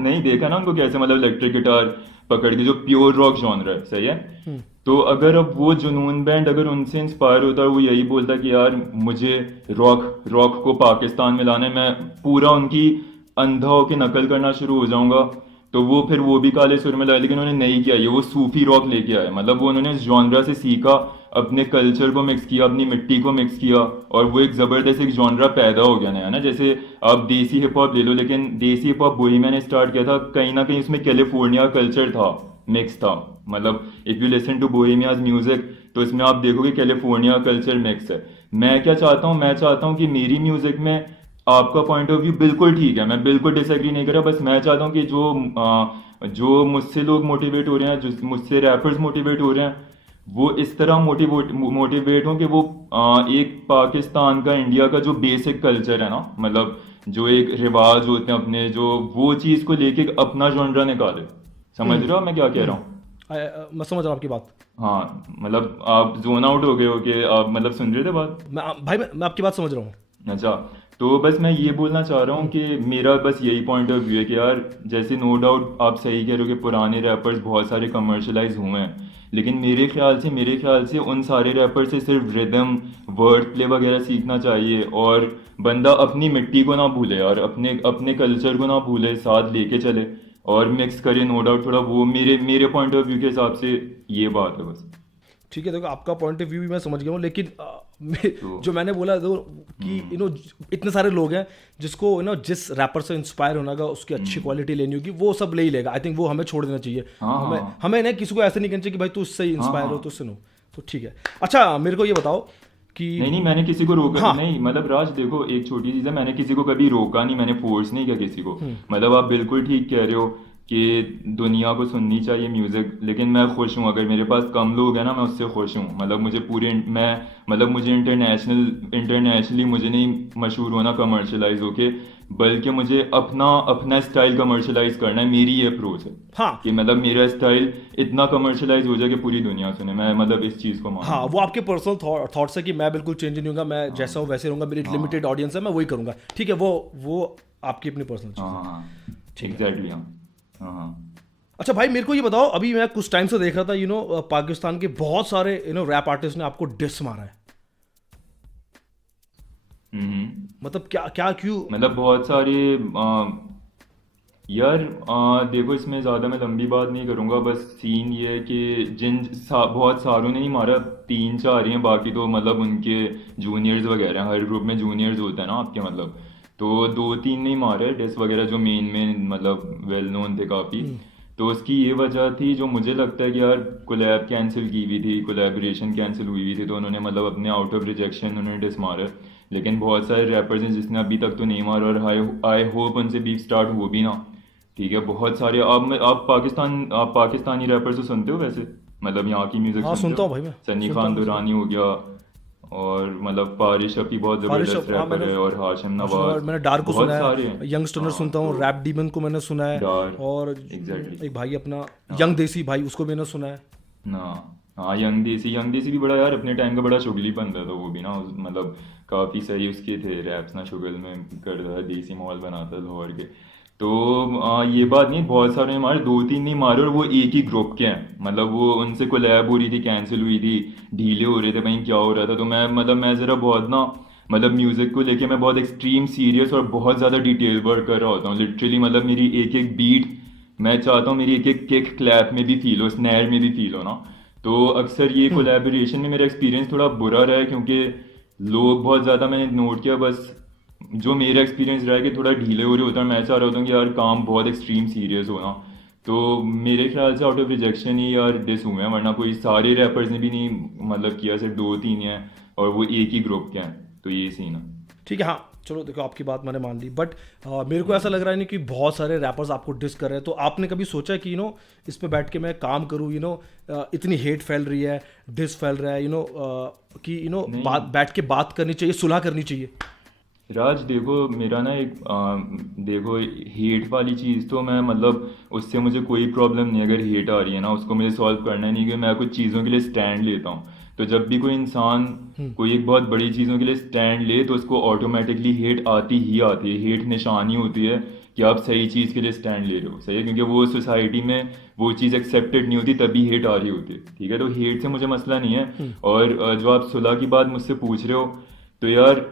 नहीं देखा ना उनको कैसे, मतलब इलेक्ट्रिक गिटार पकड़ के, जो प्योर रॉक जॉनरा है, सही है। तो अगर अब वो जुनून बैंड अगर उनसे इंस्पायर होता है, वो यही बोलता कि यार मुझे रॉक रॉक को पाकिस्तान में लाने, मैं पूरा उनकी अंधा होके नकल करना शुरू हो जाऊंगा, तो वो फिर वो भी काले सुर में लाया, लेकिन उन्होंने नहीं किया, ये वो सूफी रॉक लेके आए, मतलब वो उन्होंने इस जॉनरा से सीखा, अपने कल्चर को मिक्स किया, अपनी मिट्टी को मिक्स किया, और वो एक जबरदस्त एक जॉनरा पैदा हो गया नया ना। जैसे आप देसी हिप हॉप ले लो, लेकिन देसी हिप हॉप बोहेमिया ने स्टार्ट किया था, कहीं ना कहीं उसमें कैलिफोर्निया कल्चर था, मिक्स था, मतलब if you listen to Bohemia's music तो इसमें आप देखोगे कैलिफोर्निया कल्चर मिक्स है। मैं क्या चाहता हूँ, मैं चाहता हूँ कि मेरी म्यूजिक में आपका पॉइंट ऑफ व्यू बिल्कुल ठीक है, मैं बिल्कुल डिसएग्री नहीं कर रहा, बस मैं चाहता हूँ कि जो मुझसे लोग मोटिवेट हो रहे हैं, जो मुझसे रैपर्स मोटिवेट हो रहे हैं, वो इस तरह मोटिवेट हो कि वो एक पाकिस्तान का, इंडिया का जो बेसिक कल्चर है ना, मतलब जो एक रिवाज होते हैं अपने, जो वो चीज़ को लेके अपना जॉनरा निकाले। समझ रहे हो मैं क्या कह रहा हूँ? मैं समझ रहा हूँ आपकी बात। हाँ, मतलब आप जोन आउट हो गए हो कि आप मतलब सुन रहे थे बात? मैं आपकी बात समझ रहा हूँ। अच्छा, तो बस मैं ये बोलना चाह रहा हूँ कि मेरा बस यही पॉइंट ऑफ व्यू है कि यार, जैसे नो डाउट आप सही कह रहे हो कि पुराने रैपर्स बहुत सारे कमर्शलाइज हुए हैं, लेकिन मेरे ख्याल से उन सारे रैपर से सिर्फ रिदम, वर्ड प्ले वगैरह सीखना चाहिए, और बंदा अपनी मिट्टी को ना भूले और अपने अपने कल्चर को ना भूले, साथ लेके चले और मिक्स करे। नो डाउट थोड़ा वो मेरे मेरे पॉइंट ऑफ व्यू के हिसाब से ये बात है बस। ठीक है, देखो आपका पॉइंट ऑफ व्यू भी मैं समझ गया हूँ, लेकिन तो जो मैंने बोला तो कि इतने सारे लोग हैं जिसको जिस रैपर से इंस्पायर होना का, उसकी अच्छी क्वालिटी लेनी होगी, वो सब ले ही लेगा। आई थिंक वो हमें छोड़ देना चाहिए। हाँ हमें हाँ हमें ना किसी को ऐसे नहीं कहना चाहिए कि भाई तू उससे इंस्पायर हो हाँ। तो उससे नो। तो ठीक है। अच्छा, मेरे को ये बताओ कि नहीं मैंने किसी को रोका हाँ। नहीं, मतलब राज देखो एक छोटी चीज़ है, मैंने किसी को कभी रोका नहीं, मैंने फोर्स नहीं किया किसी को। मतलब आप बिल्कुल ठीक कह रहे हो कि दुनिया को सुननी चाहिए म्यूज़िक, लेकिन मैं खुश हूँ अगर मेरे पास कम लोग हैं ना, मैं उससे खुश हूँ। मतलब मुझे मुझे इंटरनेशनली मुझे नहीं मशहूर होना कमर्शलाइज होके, बल्कि मुझे अपना अपना स्टाइल कमर्शलाइज करना है। मेरी ये अप्रोच है हाँ कि मतलब मेरा स्टाइल इतना कमर्शलाइज हो जाए कि पूरी दुनिया सुने। मैं मतलब इस चीज़ को मानता हाँ, हूँ। वो आपके पर्सनल थॉट्स है कि मैं बिल्कुल चेंज नहीं होऊंगा, मैं जैसा हूँ वैसे रहूंगा, मेरी लिमिटेड ऑडियंस है, मैं वही करूंगा। ठीक है, वो आपकी अपनी पर्सनल चीज़ हाँ है। हाँ हाँ, ठीक है। एग्जैक्टली हाँ हाँ हाँ। अच्छा भाई, मेरे को ये बताओ, अभी मैं कुछ टाइम से देख रहा था पाकिस्तान के बहुत सारे रैप आर्टिस्ट ने आपको डिस मारा है। मतलब क्या क्या क्यों? मतलब बहुत सारे यार, देखो इसमें ज़्यादा मैं लंबी बात नहीं करूँगा, बस सीन ये है कि बहुत सारों ने नहीं मारा, तीन चार ही हैं, बाकी तो मतलब उनके जूनियर्स वगैरह हैं, हर ग्रुप में जूनियर्स होते हैं ना आपके, मतलब तो दो तीन नहीं मारे डिस वगैरह, जो मेन मेन मतलब वेल नोन थे काफ़ी। तो उसकी ये वजह थी, जो मुझे लगता है कि यार कोलैब कैंसिल की हुई थी, कोलैबोरेशन कैंसिल हुई हुई थी, तो उन्होंने मतलब अपने आउट ऑफ रिजेक्शन उन्होंने डिस मारा। लेकिन बहुत सारे रैपर्स हैं जिसने अभी तक तो नहीं मारा, और आई होप उनसे बीफ स्टार्ट हो भी ना। ठीक है, बहुत सारे आप पाकिस्तानी रैपर्स तो सुनते हो वैसे, मतलब यहाँ की म्यूजिक हाँ, सुनते सुनता हो? हूँ भाई, मैं सन्नी सुनता खान हूँ, सुनता हूँ। दुरानी हो गया, और मतलब फारिश अफी बहुत फारिश, ज़बरदस्त हाँ, रैपर है, और हाशिम नवाज, मैंने डार्क को बहुत सुना सारे है, हैं। यंगस्टर्नर हाँ सुनता हूँ, तो रैप डीमन को मैंने सुना है, डार और एग्जैक्टली एक भाई अपना हाँ यंग देसी भाई, उसको मैंने सुना है। ना। हाँ, यंग देसी भी बड़ा यार अपने टाइम का बड़ा शुगली बंदा था वो भी ना, मतलब काफ़ी सही उसके थे रैप्स ना, शुगल में करता था, देसी माहौल बनाता था लाहौर के। तो ये बात नहीं, बहुत सारे मारे, दो तीन नहीं मारे, और वो एक ही ग्रुप के हैं, मतलब वो उनसे कोलैब हो रही थी, कैंसिल हुई थी, ढीले हो रहे थे, भाई क्या हो रहा था। तो मैं ज़रा बहुत ना, मतलब म्यूज़िक को लेके मैं बहुत एक्सट्रीम सीरियस और बहुत ज़्यादा डिटेल वर्क कर रहा होता हूँ लिटरली। मतलब मेरी एक एक बीट, मैं चाहता हूँ मेरी एक एक किक क्लैप में भी फील हो, स्नैर में भी फील हो ना। तो अक्सर ये कोलैबोरेशन में मेरा एक्सपीरियंस थोड़ा बुरा रहा है, क्योंकि लोग बहुत ज़्यादा, मैंने नोट किया, बस जो मेरा एक्सपीरियंस रहा है कि थोड़ा ढीले हो रहे होता है। मैं चाह रहा होता हूँ कि यार काम बहुत एक्सट्रीम सीरियस हो ना। तो मेरे ख्याल से आउट ऑफ रिजेक्शन ही यार डिस हुए हैं, वरना कोई सारे रैपर्स ने भी नहीं मतलब किया, सिर्फ दो तीन हैं, और वो एक ही ग्रुप के हैं। तो ये सीन है। ठीक है, हाँ चलो, देखो आपकी बात मैंने मान ली, बट मेरे को ऐसा लग रहा है नहीं कि बहुत सारे रैपर्स आपको डिस कर रहे हैं, तो आपने कभी सोचा कि इस पे बैठ के मैं काम करूँ, इतनी हेट फैल रही है, डिस फैल रहा है, कि नहीं बैठ के बात करनी चाहिए, सुलह करनी चाहिए? राज, देखो मेरा ना एक देखो, हेट वाली चीज़ तो मैं मतलब उससे मुझे कोई प्रॉब्लम नहीं है, अगर हेट आ रही है ना उसको मुझे सॉल्व करना है, नहीं कि मैं कुछ चीज़ों के लिए स्टैंड लेता हूँ। तो जब भी कोई इंसान कोई एक बहुत बड़ी चीज़ों के लिए स्टैंड ले, तो उसको ऑटोमेटिकली हेट आती ही आती है। हेट निशानी होती है कि आप सही चीज़ के लिए स्टैंड ले रहे हो, सही है, क्योंकि वो सोसाइटी में वो चीज़ एक्सेप्टेड नहीं होती, तभी हेट आ रही होती है। ठीक है, तो हेट से मुझे मसला नहीं है। और जो आप सुलह की बात मुझसे पूछ रहे हो, तो यार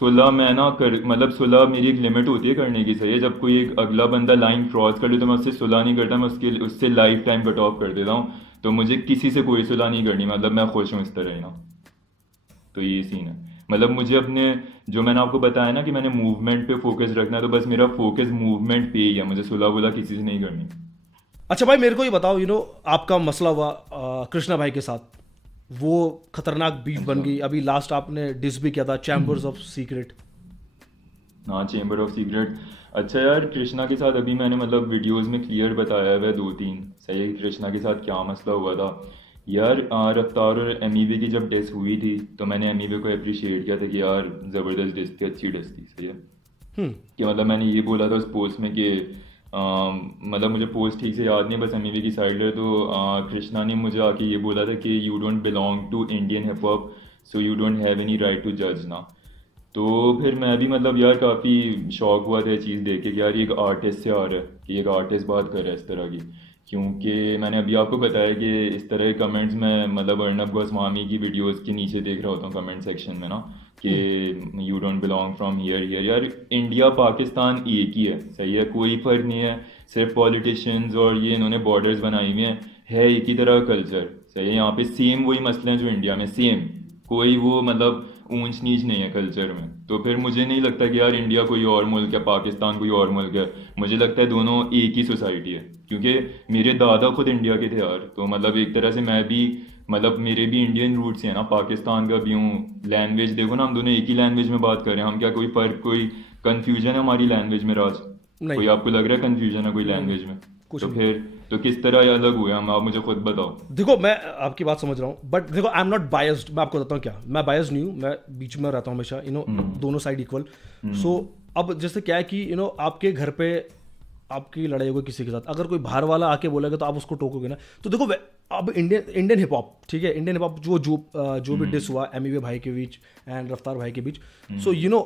सुलह मैं ना कर मतलब सुलह मेरी एक लिमिट होती है करने की, सही है। जब कोई एक अगला बंदा लाइन क्रॉस कर ले तो मैं उससे सुलह नहीं करता, मैं उससे लाइफ टाइम कट ऑफ कर देता हूँ। तो मुझे किसी से कोई सुलह नहीं करनी, मतलब मैं खुश हूँ इस तरह ही ना। तो ये सीन है। मतलब मुझे अपने, जो मैंने आपको बताया ना कि मैंने मूवमेंट पे फोकस रखना है, तो बस मेरा फोकस मूवमेंट पे ही है, मुझे सुलह बुला किसी से नहीं करनी। अच्छा भाई मेरे को ये बताओ, आपका मसला हुआ कृष्णा भाई के साथ, वो खतरनाक बीफ बन अच्छा। गई। अभी लास्ट आपने डिस भी किया था, चैम्बर्स ऑफ सीक्रेट। हाँ, चेंबर ऑफ सीक्रेट। अच्छा यार, कृष्णा के साथ अभी मैंने मतलब वीडियोस में क्लियर बताया है दो तीन, सही है, कृष्णा के साथ क्या मसला हुआ था। यार रफ्तार और एमीवे की जब डेथ हुई थी तो मैंने एमीवे को अप्रिशिएट किया था कि यार ज़बरदस्त डेथ थी, अच्छी डेथ थी, सही है। हम्म। कि मतलब मैंने ये बोला था उस पोस्ट में कि मतलब मुझे पोस्ट ठीक से याद नहीं, बस एमीवे की साइड है। तो कृष्णा ने मुझे आके ये बोला था कि you don't belong to Indian hip hop, so you don't have any right to जज ना। तो फिर मैं भी मतलब यार काफ़ी शौक हुआ था ये चीज़ देख के कि यार ये एक आर्टिस्ट से आ रहा है, कि एक आर्टिस्ट बात कर रहा है इस तरह की। क्योंकि मैंने अभी आपको बताया कि इस तरह के कमेंट्स में मतलब अर्नब गोस्वामी की वीडियोस के नीचे देख रहा होता हूँ कमेंट सेक्शन में ना, कि you don't belong from here here. यार इंडिया पाकिस्तान एक ही है, सही है, कोई फ़र्क नहीं है। सिर्फ पॉलिटिशियंस और ये इन्होंने बॉर्डर्स बनाई हुई हैं, है एक ही तरह का कल्चर, सही है। यहाँ पे सेम वही मसले हैं जो इंडिया में, सेम, कोई वो मतलब ऊंच नीच नहीं है कल्चर में। तो फिर मुझे नहीं लगता कि यार इंडिया कोई और मुल्क है, पाकिस्तान कोई और मुल्क है। मुझे लगता है दोनों एक ही सोसाइटी है, क्योंकि मेरे दादा खुद इंडिया के थे यार। तो मतलब एक तरह से मैं भी, मतलब मेरे भी इंडियन रूट्स हैं ना, पाकिस्तान का भी हूँ। लैंग्वेज देखो ना, हम दोनों एक ही लैंग्वेज में बात कर रहे हैं, हम क्या कोई फर्क, कोई कन्फ्यूजन है हमारी लैंग्वेज में राज? नहीं। कोई आपको लग रहा है कन्फ्यूजन है कोई नहीं, लैंग्वेज में? कुछ तो नहीं। फिर तो किस तरह ये अलग हुए हम, आप मुझे खुद बताओ। देखो मैं आपकी बात समझ रहा हूँ, बट देखो आई एम नॉट बायस्ड। मैं आपको बताता हूँ क्या, मैं बायस्ड नहीं हूँ, मैं बीच में रहता हूँ हमेशा, दोनों साइड इक्वल। सो अब जैसे क्या है कि आपके घर पे आपकी लड़ाई होगी किसी के साथ, अगर कोई बाहर वाला आके बोलेगा तो आप उसको टोकोगे ना। तो देखो अब इंडियन हिप हॉप, ठीक है, इंडियन हिप हॉप जो भी डिस हुआ एमईवे भाई के बीच एंड रफ्तार भाई के बीच, सो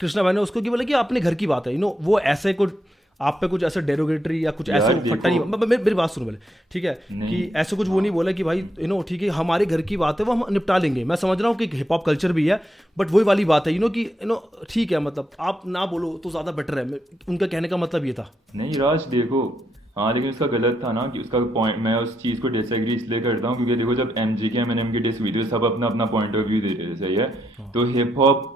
कृष्णा भाई ने उसको कि बोला कि अपने घर की बात है, वो ऐसे कुछ आप पे कुछ ऐसे डेरोगेटरी या कुछ ऐसे यार फट्टा नहीं, देखो, मेरी बात सुनो पहले, ठीक है, कि नहीं, ऐसे कुछ वो नहीं हाँ, बोला कि भाई ठीक है हमारे घर की बात है वो हम निपटा लेंगे। मैं समझ रहा हूँ कि हिप हॉप कल्चर भी है, बट वही वाली बात है कि ठीक है, मतलब आप ना बोलो तो ज़्यादा बेटर है। उनका कहने का मतलब ये था। नहीं राज देखो, हाँ लेकिन उसका गलत था ना, कि उसका पॉइंट, मैं उस चीज़ को डिसएग्री इसलिए करता हूँ क्योंकि देखो जब एम जी के एम एन एम की डिस हुई थी तो सब अपना अपना पॉइंट ऑफ व्यू दे रहे थे, सही है। तो हिप हॉप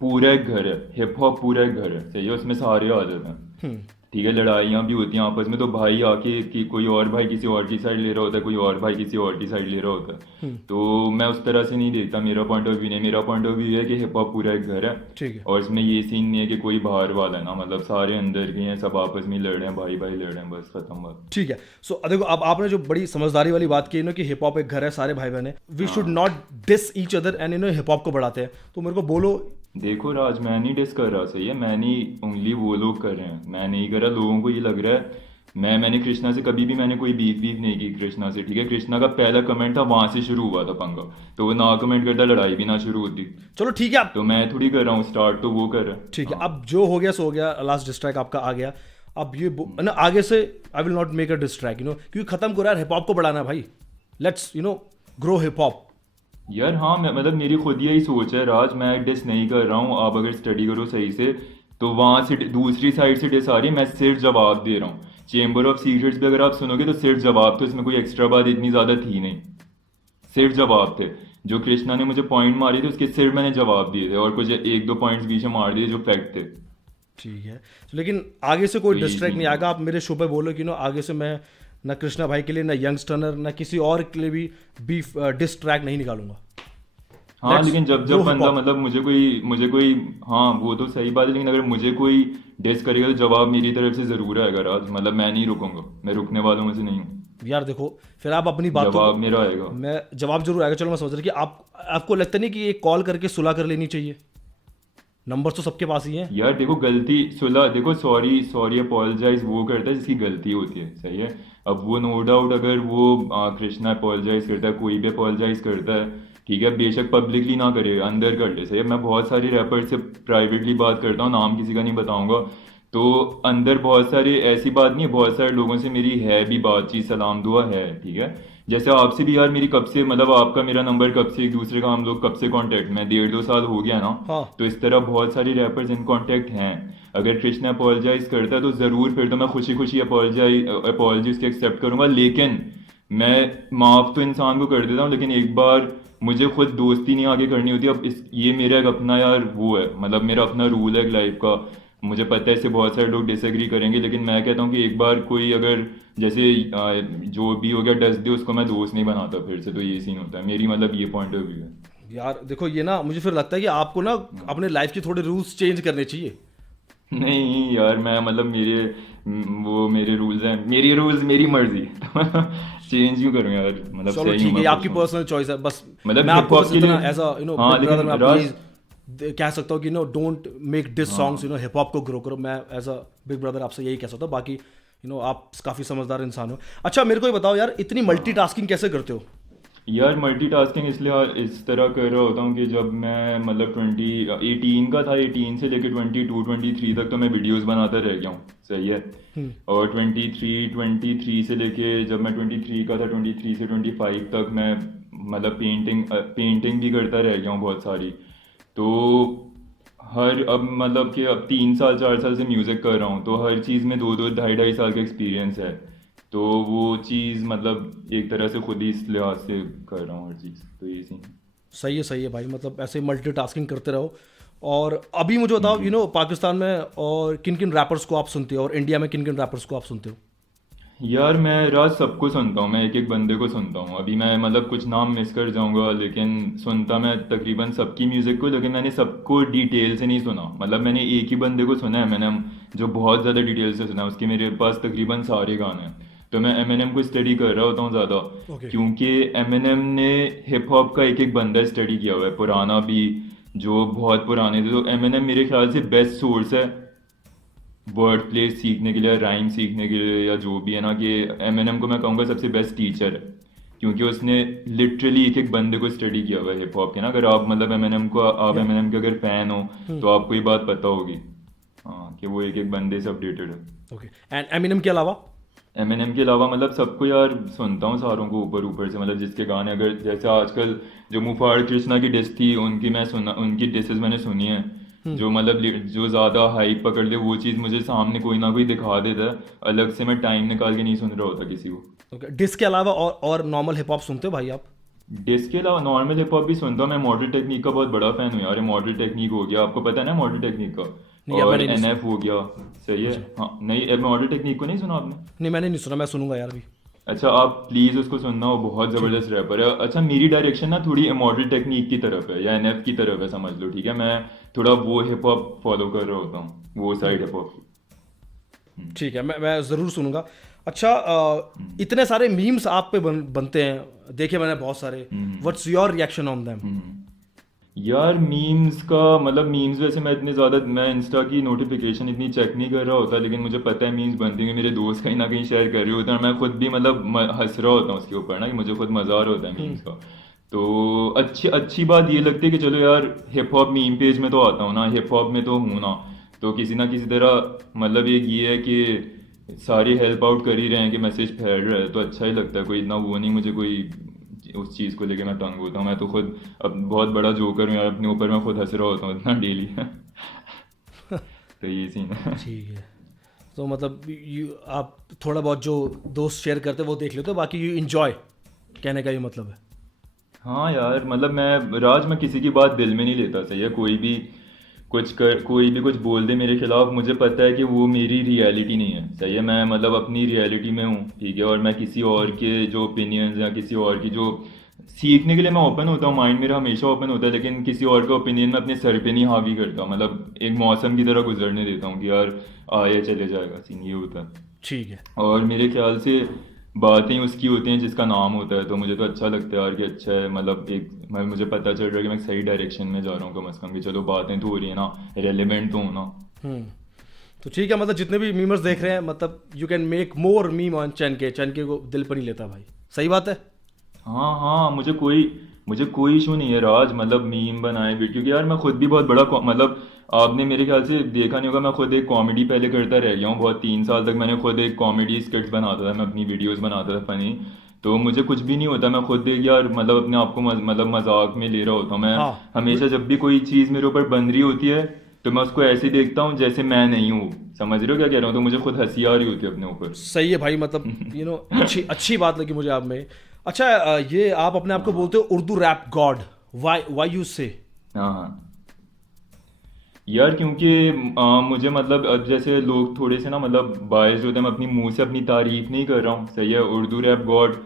पूरा एक घर है, हिप हॉप पूरा एक घर है, सही है, उसमें सारे आ जाते हैं, ठीक है। लड़ाइयाँ भी होती हैं आपस में, तो भाई आके कि कोई और भाई किसी और की साइड ले रहा होता है, कोई और भाई किसी और की साइड ले रहा होता है। तो मैं उस तरह से नहीं देखता, मेरा पॉइंट ऑफ व्यू नहीं, मेरा पॉइंट ऑफ व्यू है कि हिप हॉप पूरा एक घर है। ठीक है। और इसमें ये सीन नहीं है कि कोई बाहर वाला है ना, मतलब सारे अंदर के हैं, सब आपस में ही लड़ रहे हैं, भाई भाई लड़ रहे हैं, बस खत्म बात। ठीक है। सो देखो अब आपने जो बड़ी समझदारी वाली बात की कि हिप हॉप एक घर है, सारे भाई बहन है, वी शुड हाँ not dis each other and hip hop को बढ़ाते हैं। तो मेरे को बोलो। देखो राज, मैं नहीं डिस कर रहा, सही है, मैं नहीं, उंगली वो लोग कर रहे हैं, मैं नहीं कर रहा, लोगों को ये लग रहा है। मैंने कृष्णा से कभी भी मैंने कोई बीफ बीफ नहीं की कृष्णा से, ठीक है। कृष्णा का पहला कमेंट था, वहां से शुरू हुआ था पंगा, तो वो ना कमेंट करता लड़ाई भी ना शुरू होती। चलो ठीक है, आप तो मैं थोड़ी कर रहा हूँ स्टार्ट, तो वो कर रहा है। ठीक है, हाँ, अब जो हो गया सो हो गया, लास्ट डिस्ट्रैक आपका आ गया। अब ये ना आगे से I will not make a diss track, क्योंकि खत्म करो यार, हिप हॉप को बढ़ाना है भाई। Let's grow hip hop. यार हाँ, मैं मतलब मेरी खुद यही सोच है राज, मैं डिस नहीं कर रहा हूँ। आप अगर स्टडी करो सही से तो वहां से दूसरी साइड से डिस आ रही है, मैं सिर्फ जवाब दे रहा हूँ। चेंबर ऑफ सीक्रेट्स भी अगर आप सुनोगे तो सिर्फ जवाब, तो इसमें कोई एक्स्ट्रा बात इतनी ज्यादा थी नहीं, सिर्फ जवाब थे। जो कृष्णा ने मुझे पॉइंट मारी थी उसके सिर्फ मैंने जवाब दिए थे, और कुछ एक दो पॉइंट्स बीच में मार दिए जो फैक्ट थे। ठीक है, लेकिन आगे से कोई तो ये डिस्ट्रैक्ट नहीं सीन आएगा। था। आप मेरे शो पे बोलो कि आगे से मैं ना कृष्णा भाई के लिए, ना यंगस्टर्नर, ना किसी और के लिए भी बीफ डिस्ट्रैक्ट नहीं निकालूंगा। हाँ लेट्स लेकिन जब ग्रो जब हिप बंदा हॉप। मतलब मुझे कोई, हाँ वो तो सही बात है, लेकिन अगर मुझे कोई डिस करेगा तो जवाब मेरी तरफ से जरूर आएगा राज, मतलब मैं नहीं रुकूंगा, मैं रुकने वालों में से नहीं हूँ। यार देखो, फिर आप अपनी बातों जवाब को, मेरा आएगा। मैं जवाब जरूर आएगा। चलो मैं समझ रहा कि आपको लगता नहीं कि ये कॉल करके सुलह कर लेनी चाहिए? नंबर तो सबके पास ही है। यार देखो गलती सुलह, देखो सॉरी सॉरी अपोलोजाइज वो करता है जिसकी गलती होती है, सही है। अब वो नो डाउट अगर वो कृष्णा अपोलोजाइज करता है, कोई भी अपोलोजाइज करता है, ठीक है, बेशक पब्लिकली ना करे, अंदर कर ले, सही है। मैं बहुत सारे रैपर से प्राइवेटली बात करता हूँ, नाम किसी का नहीं बताऊंगा। तो अंदर बहुत सारे, ऐसी बात नहीं है, बहुत सारे लोगों से मेरी है भी बातचीत, सलाम दुआ है, ठीक है। जैसे आपसे भी यार मेरी कब से मतलब आपका मेरा नंबर कब से एक दूसरे का हम लोग कब से कांटेक्ट में 1.5-2 साल हो गया ना। हाँ। तो इस तरह बहुत सारे रैपर्स इन कांटेक्ट हैं। अगर कृष्णा अपोलोजाइज करता है तो ज़रूर फिर तो मैं खुशी खुशी अपॉलजी उसकी एक्सेप्ट करूंगा, लेकिन मैं माफ़ तो इंसान को कर देता हूँ, लेकिन एक बार मुझे खुद दोस्ती नहीं आगे करनी होती। अब ये मेरा एक अपना यार वो है, मतलब मेरा अपना रूल है लाइफ का। मुझे पता है इससे बहुत सारे लोग डिसएग्री करेंगे, लेकिन मैं कहता हूँ कि एक बार कोई अगर जैसे जो भी हो गया डस दे उसको मैं दोस्त नहीं बनाता फिर से। तो ये सीन होता है मेरी, मतलब ये पॉइंट ऑफ व्यू है। यार देखो ये ना मुझे फिर लगता है कि आपको ना अपने लाइफ के थोड़े रूल्स चेंज करने चाहिए। नहीं यार मैं मतलब वो मेरे रूल्स हैं, मेरी रूल्स मेरी मर्जी चेंज क्यों करूँ यार, मतलब चलो सही हूँ ठीक है, मैं ये खुश आपकी हूँ। पर्सनल चॉइस है बस। मतलब मैं हिप आपको हॉप बस के इतना लिए। एज अ हाँ बिग ब्रदर लेकिन मैं आपको राज। यही कह सकता हूँ कि डोंट मेक डिस हाँ सॉन्ग्स, हिप हॉप को ग्रो करो। मैं एज अ बिग ब्रदर आपसे यही कह सकता हूँ। बाकी आप काफ़ी समझदार इंसान हो। अच्छा मेरे को ये बताओ यार, इतनी मल्टीटास्किंग कैसे करते हो? यार मल्टीटास्किंग इसलिए इस तरह कर रहा होता हूँ कि जब मैं मतलब 2018 का था, 18 से लेकर 22-23 तक तो मैं वीडियोस बनाता रह गया हूँ, सही है। और 23 से लेके जब मैं 23 का था, 23 से 25 तक मैं मतलब पेंटिंग भी करता रह गया हूँ बहुत सारी। तो हर अब मतलब कि अब 3 साल 4 साल से म्यूज़िक कर रहा हूँ, तो हर चीज़ में 2-2 ढाई-ढाई साल का एक्सपीरियंस है। तो वो चीज़ मतलब एक तरह से खुद ही इस लिहाज से कर रहा हूँ हर चीज़, तो ये सीन। सही है भाई, मतलब ऐसे मल्टीटास्किंग करते रहो। और अभी मुझे बताओ पाकिस्तान में और किन किन रैपर्स को आप सुनते हो, और इंडिया में किन किन रैपर्स को आप सुनते हो? यार मैं राज सबको सुनता हूँ, मैं एक एक बंदे को सुनता हूँ। अभी मैं मतलब कुछ नाम मिस कर जाऊंगा, लेकिन सुनता मैं तकरीबन सबकी म्यूज़िक को, लेकिन मैंने सबको डिटेल से नहीं सुना। मतलब मैंने एक ही बंदे को सुना है, मैंने जो बहुत ज़्यादा डिटेल से सुना है, उसके मेरे पास तकरीबन सारे गाने हैं। तो मैं एम को स्टडी कर रहा होता हूँ ज़्यादा, ओके। क्योंकि एम ने हिप हॉप का एक एक बंदा स्टडी किया हुआ है, पुराना भी जो बहुत पुराने थे। तो एम मेरे ख्याल से बेस्ट सोर्स है वर्ड प्लेस सीखने के लिए, राइम सीखने के लिए, या जो भी है ना। कि एम को मैं कहूँगा सबसे बेस्ट टीचर है, क्योंकि उसने लिटरली एक एक बंदे को स्टडी किया हुआ है हिप हॉप के ना। अगर आप मतलब आप या एम के अगर फैन हो तो आपको ये बात पता होगी, हाँ, कि वो एक एक बंदे से अपडेटेड है। ओके। एंड एमिनेम के अलावा? एम के अलावा मतलब सबको यार सुनता हूँ, सारों को ऊपर ऊपर से। मतलब जिसके गाने अगर जैसे आजकल जो मुफाड़ कृष्णा की डिस थी उनकी डिसेस मैंने सुनी है। जो मतलब जो ज़्यादा हाइप पकड़ ले वो चीज़ मुझे सामने कोई ना कोई दिखा देता है, अलग से मैं टाइम निकाल के नहीं सुन रहा होता किसी को। ओके, डिस के अलावा और नॉर्मल हिप हॉप सुनते हो भाई आप? डिस के अलावा नॉर्मल हिप हॉप भी सुनता हूँ मैं। मॉडल टेक्निक का बहुत बड़ा फैन हूँ यार। मॉडल टेक्निक हो गया, आपको पता है ना मॉडल टेक्निक का। नहीं यार, और मैंने नहीं सुना। एनएफ हो गया, सही है। हाँ नहीं, मॉडल टेक्निक को नहीं सुना आपने? नहीं मैंने नहीं सुना, मैं सुनूंगा यार अभी। अच्छा आप प्लीज उसको सुनना, वो बहुत ठीक है। जबरदस्त रैपर है। अच्छा मेरी डायरेक्शन ना थोड़ी मॉडल टेक्निक की तरफ है या एनएफ की तरफ है, समझ लो, ठीक है। मैं थोड़ा वो हिप हॉप फॉलो कर रहा होता हूँ, वो साइड हिप हॉप की। ठीक है, मैं ज़रूर सुनूंगा। अच्छा इतने सारे मीम्स आप पे बनते हैं, देखे मैंने बहुत सारे। What's your reaction on them? यार मीम्स का मतलब मीम्स वैसे मैं इतने ज़्यादा मैं इंस्टा की नोटिफिकेशन इतनी चेक नहीं कर रहा होता, लेकिन मुझे पता है मीम्स बनती हैं, मेरे दोस्त कहीं ना कहीं शेयर कर रहे होते हैं, और मैं खुद भी मतलब हंस रहा होता हूँ उसके ऊपर ना, कि मुझे खुद मज़ा आ रहा होता है मीम्स का। तो अच्छी अच्छी बात ये लगती है कि चलो यार हिप हॉप मीम पेज में तो आता हूँ ना, हिप हॉप में तो हूँ ना, तो किसी ना किसी तरह मतलब एक ये है कि सारी हेल्प आउट कर ही रहे हैं, कि मैसेज फैल रहा है, तो अच्छा ही लगता है। कोई इतना वो नहीं मुझे कोई उस चीज़ को लेके मैं तंग होता हूँ। मैं तो खुद अब बहुत बड़ा जोकर हूँ यार, अपने ऊपर मैं खुद हंस रहा होता हूँ इतना डेली तो ये सीन है। ठीक है, तो मतलब आप थोड़ा बहुत जो दोस्त शेयर करते हैं वो देख लेते हो, बाकी यू इंजॉय, कहने का ये मतलब है। हाँ यार मतलब मैं किसी की बात दिल में नहीं लेता, सही है। कोई भी कुछ बोल दे मेरे खिलाफ, मुझे पता है कि वो मेरी रियलिटी नहीं है, सही है। मैं मतलब अपनी रियलिटी में हूँ, ठीक है। और मैं किसी और के जो ओपिनियंस या किसी और की जो सीखने के लिए मैं ओपन होता हूँ, माइंड मेरा हमेशा ओपन होता है, लेकिन किसी और का ओपिनियन मैं अपने सर पे नहीं हावी करता। मतलब एक मौसम की तरह गुजरने देता हूँ कि यार आया चले जाएगा, सीन ये होता है। ठीक है। और मेरे ख्याल से बातें उसकी होती हैं जिसका नाम होता है, तो मुझे तो अच्छा लगता है यार कि अच्छा है, मतलब मुझे पता चल रहा है कि मैं सही डायरेक्शन में जा रहा हूँ कम से कम, कि चलो बातें तो हो रही है ना, रेलेवेंट तो हो ना। हम्म तो ठीक है, मतलब जितने भी मीमर्स देख रहे हैं, मतलब you can make more meme on चैन के को दिल पर नहीं लेता भाई, सही बात है। हाँ हाँ, मुझे कोई इशू नहीं है राज, मतलब मीम बनाए भी, क्योंकि यार मैं खुद भी बहुत बड़ा मतलब आपने मेरे ख्याल से देखा नहीं होगा, मैं खुद एक कॉमेडी पहले करता रह गया हूँ बहुत। 3 साल तक मैंने खुद एक कॉमेडी स्किट्स बनाता था, मैं अपनी वीडियोस बनाता था फनी। तो मुझे कुछ भी नहीं होता, मैं खुद एक यार मतलब अपने आप को मतलब मजाक में ले रहा होता हूँ मैं। हाँ हमेशा जब भी कोई चीज़ मेरे ऊपर बन रही होती है तो मैं उसको ऐसे देखता हूँ जैसे मैं नहीं हूँ। समझ रहे हो क्या कह रहा हूँ? तो मुझे खुद हंसी आ रही होती है अपने ऊपर। सही है भाई, मतलब अच्छी अच्छी बात लगी मुझे आप में। अच्छा ये आप अपने आप को बोलते हो Urdu rap god, why you say? हाँ हाँ यार, क्योंकि मुझे मतलब अब जैसे लोग थोड़े से ना मतलब बायस होते हैं, मैं अपनी मुंह से अपनी तारीफ नहीं कर रहा हूँ, सही है, उर्दू रैप गॉड।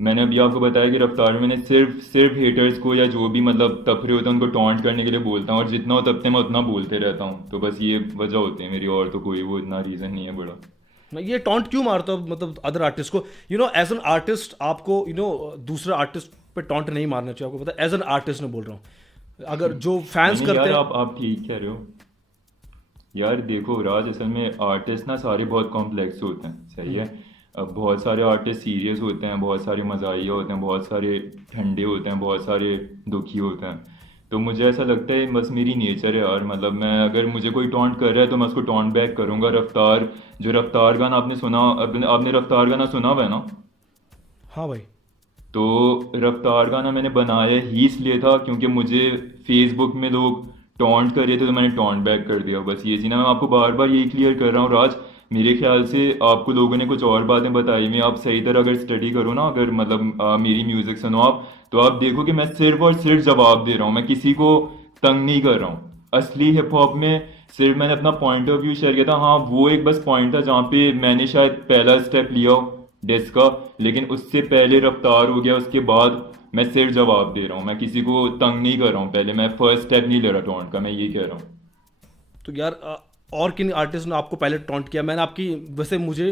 मैंने अभी आपको बताया कि रफ्तार में मैंने सिर्फ सिर्फ हेटर्स को या जो भी मतलब तफरे होते हैं उनको टॉन्ट करने के लिए बोलता हूँ, और जितना हो तबते मैं उतना बोलते रहता हूँ। तो बस ये वजह होती है मेरी, और तो कोई वो इतना रीज़न नहीं है बड़ा। ये टॉन्ट क्यों मारते हो मतलब अदर आर्टिस्ट को? एज एन आर्टिस्ट आपको दूसरे आर्टिस्ट पे टॉन्ट नहीं मारना चाहिए, आपको पता है, एज एन आर्टिस्ट मैं बोल रहा हूँ, अगर जो नहीं फैंस नहीं करते यार, हैं। आप ठीक कह रहे हो। यार देखो राज, असल में आर्टिस्ट ना सारे बहुत कॉम्प्लेक्स होते हैं, सही है। अब बहुत सारे आर्टिस्ट सीरियस होते हैं, बहुत सारे मज़ाहिया होते हैं, बहुत सारे ठंडे होते हैं, बहुत सारे दुखी होते हैं। तो मुझे ऐसा लगता है बस मेरी नेचर है यार, मतलब मैं अगर मुझे कोई टॉन्ट कर रहा है तो मैं उसको टॉन्ट बैक करूंगा। रफ्तार, जो रफ्तार गाना आपने सुना, आपने रफ्तार गाना सुना हुआ है ना? हाँ भाई। तो रफ्तार गाना मैंने बनाया ही इसलिए था क्योंकि मुझे फेसबुक में लोग टॉन्ट कर रहे थे तो मैंने टॉन्ट बैक कर दिया, बस ये चीज़ है। मैं आपको बार बार यही क्लियर कर रहा हूँ राज। मेरे ख्याल से आपको लोगों ने कुछ और बातें बताई हुई हैं। आप सही तरह अगर स्टडी करो ना, अगर मतलब मेरी म्यूज़िक सुनो आप, तो आप देखो कि मैं सिर्फ और सिर्फ जवाब दे रहा हूँ, मैं किसी को तंग नहीं कर रहा हूँ। असली हिप हॉप में सिर्फ मैंने अपना पॉइंट ऑफ व्यू शेयर किया था। हाँ, वो एक बस पॉइंट था जहाँ पे मैंने शायद पहला स्टेप लिया हो डिस का, लेकिन उससे पहले रफ्तार हो गया, उसके बाद मैं सिर्फ जवाब दे रहा हूँ, मैं किसी को तंग नहीं कर रहा हूँ। पहले मैं फर्स्ट स्टेप नहीं ले रहा टोन का, मैं ये कह रहा हूँ। तो यार और किन आर्टिस्ट ने आपको पहले टॉन्ट किया? मैंने आपकी, वैसे मुझे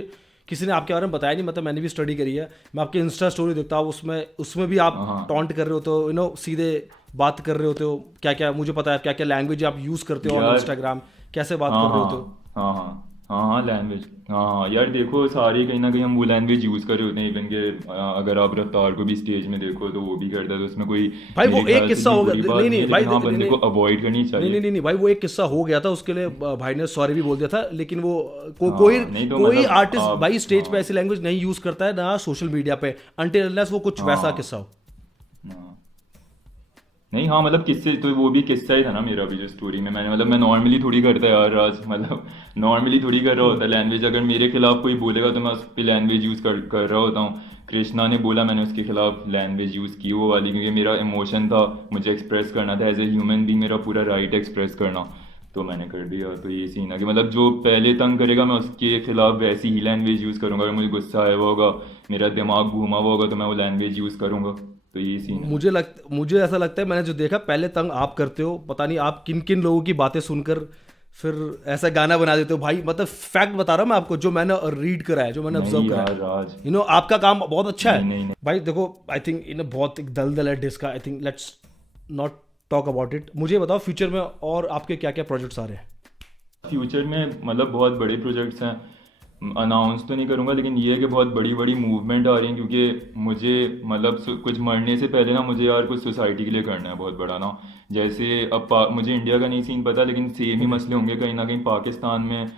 किसी ने आपके बारे में बताया नहीं, मतलब मैंने भी स्टडी करी है, मैं आपकी इंस्टा स्टोरी देखता हूँ, उसमें उसमें भी आप हाँ हाँ टॉन्ट कर रहे होते हो, सीधे बात कर रहे होते हो, क्या क्या मुझे पता है क्या क्या लैंग्वेज आप यूज़ करते हो ऑन यार, इंस्टाग्राम, कैसे बात हाँ कर रहे हाँ होते हो। हाँ हाँ हाँ हाँ लैंग्वेज, हाँ हाँ यार देखो, सारे कहीं ना कहीं हम वो लैंग्वेज यूज़ कर रहे होते हैं। इवन के अगर आप रफ्तार को भी स्टेज में देखो तो वो भी करता है, तो उसमें कोई भाई वो मेरे एक ख्याल से किस्सा इतनी हो गया, बुरी बात नहीं नहीं नहीं है, भाई, लेकिन हाँ नहीं बंदे नहीं को अवॉइड करनी नहीं नहीं चाहिए। नहीं नहीं भाई, वो एक किस्सा हो गया था, उसके लिए भाई ने सॉरी भी बोल दिया था, लेकिन वो कोई हाँ नहीं तो कोई मतलब आर्टिस्ट आप, भाई स्टेज पे हाँ ऐसी लैंग्वेज नहीं यूज़ करता है ना सोशल मीडिया पे, अनटिल अनलेस वो कुछ वैसा हाँ किस्सा हो। हाँ नहीं, हाँ मतलब किस्से तो वो भी किस्सा ही था ना मेरा भी, जो स्टोरी में मैंने मतलब मैं नॉर्मली थोड़ी करता यार राज, मतलब नॉर्मली थोड़ी कर रहा होता लैंग्वेज। अगर मेरे खिलाफ कोई बोलेगा तो मैं उस पर लैंग्वेज यूज़ कर रहा होता हूँ। कृष्णा ने बोला, मैंने उसके खिलाफ लैंग्वेज यूज़ की वो वाली, क्योंकि मेरा इमोशन था, मुझे एक्सप्रेस करना था एज ए ह्यूमन बींग, मेरा पूरा राइट एक्सप्रेस करना, तो मैंने कर दिया। तो ये सीन है कि मतलब जो पहले तंग करेगा मैं उसके खिलाफ वैसी ही लैंग्वेज यूज़ करूंगा। अगर मुझे गुस्सा आया हुआ होगा, मेरा दिमाग घूमा हुआ होगा, तो मैं वो लैंग्वेज यूज़ करूंगा। तो ये सीन है। मुझे ऐसा लगता है, मैंने जो देखा पहले तंग आप करते हो, पता नहीं आप किन किन लोगों की बातें सुनकर फिर ऐसा गाना बना देते हो भाई, मतलब फैक्ट बता रहा हूँ मैं आपको, जो मैंने रीड करा है, जो मैंने ऑब्जर्व नहीं करा यार है। राज, आपका काम बहुत अच्छा नहीं है नहीं नहीं। भाई। देखो आई थिंक इन बहुत एक दलदल है डिस्क का, I think let's not talk about it. मुझे बताओ फ्यूचर में और आपके क्या क्या प्रोजेक्ट्स आ रहे हैं? फ्यूचर में मतलब बहुत बड़े प्रोजेक्ट्स हैं, अनाउंस तो नहीं करूँगा, लेकिन ये है कि बहुत बड़ी बड़ी मूवमेंट आ रही है, क्योंकि मुझे मतलब कुछ मरने से पहले ना मुझे यार कुछ सोसाइटी के लिए करना है बहुत बड़ा ना। जैसे अब मुझे इंडिया का नहीं सीन पता, लेकिन सेम ही मसले होंगे कहीं ना कहीं पाकिस्तान में।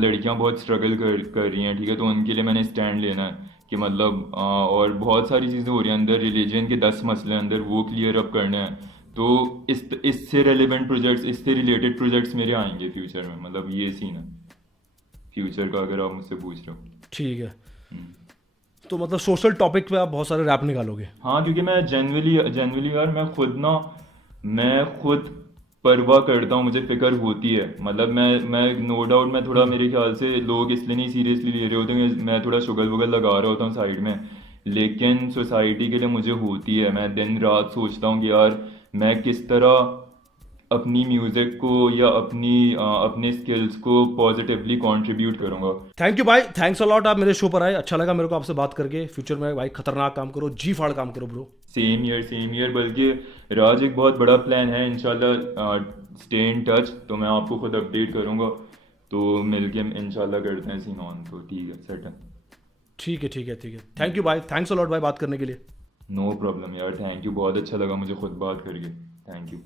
लड़कियां बहुत स्ट्रगल कर रही हैं, ठीक है, तो उनके लिए मैंने स्टैंड लेना है कि मतलब और बहुत सारी चीज़ें हो रही हैं अंदर, रिलीजन के 10 मसले अंदर, वो क्लियर अप करने हैं। तो इससे रेलिवेंट प्रोजेक्ट्स, इससे रिलेटेड प्रोजेक्ट्स मेरे आएंगे फ्यूचर में, मतलब ये सीन है फ्यूचर का, अगर आप मुझसे पूछ रहे हो। ठीक है, हम्म। तो मतलब सोशल टॉपिक पे आप बहुत सारे रैप निकालोगे? हाँ, क्योंकि मैं जनरली जनरली यार मैं खुद परवाह करता हूँ, मुझे फिक्र होती है। मतलब मैं नो डाउट, मैं थोड़ा मेरे ख्याल से लोग इसलिए नहीं सीरियसली ले रहे होते हैं कि मैं थोड़ा शुगर वुगर लगा रहा होता हूँ साइड में, लेकिन सोसाइटी के लिए मुझे होती है। मैं दिन रात सोचता हूँ कि यार मैं किस तरह अपनी म्यूज़िक को या अपने स्किल्स को पॉजिटिवली कंट्रीब्यूट करूँगा। थैंक यू भाई, थैंक्स अ लॉट, आप मेरे शो पर आए, अच्छा लगा मेरे को आपसे बात करके। फ्यूचर में भाई खतरनाक काम करो, जी फाड़ काम करो ब्रो। सेम ईयर, बल्कि राज एक बहुत बड़ा प्लान है इंशाल्लाह, स्टे इन टच, तो मैं आपको खुद अपडेट करूँगा, तो मिलके इंशाल्लाह करते हैं सीन ऑन। तो ठीक है, सेट है। ठीक है ठीक है ठीक है, थैंक यू भाई, थैंक्स अ लॉट भाई बात करने के लिए। नो प्रॉब्लम यार, थैंक यू, बहुत अच्छा लगा मुझे खुद बात करके, थैंक यू।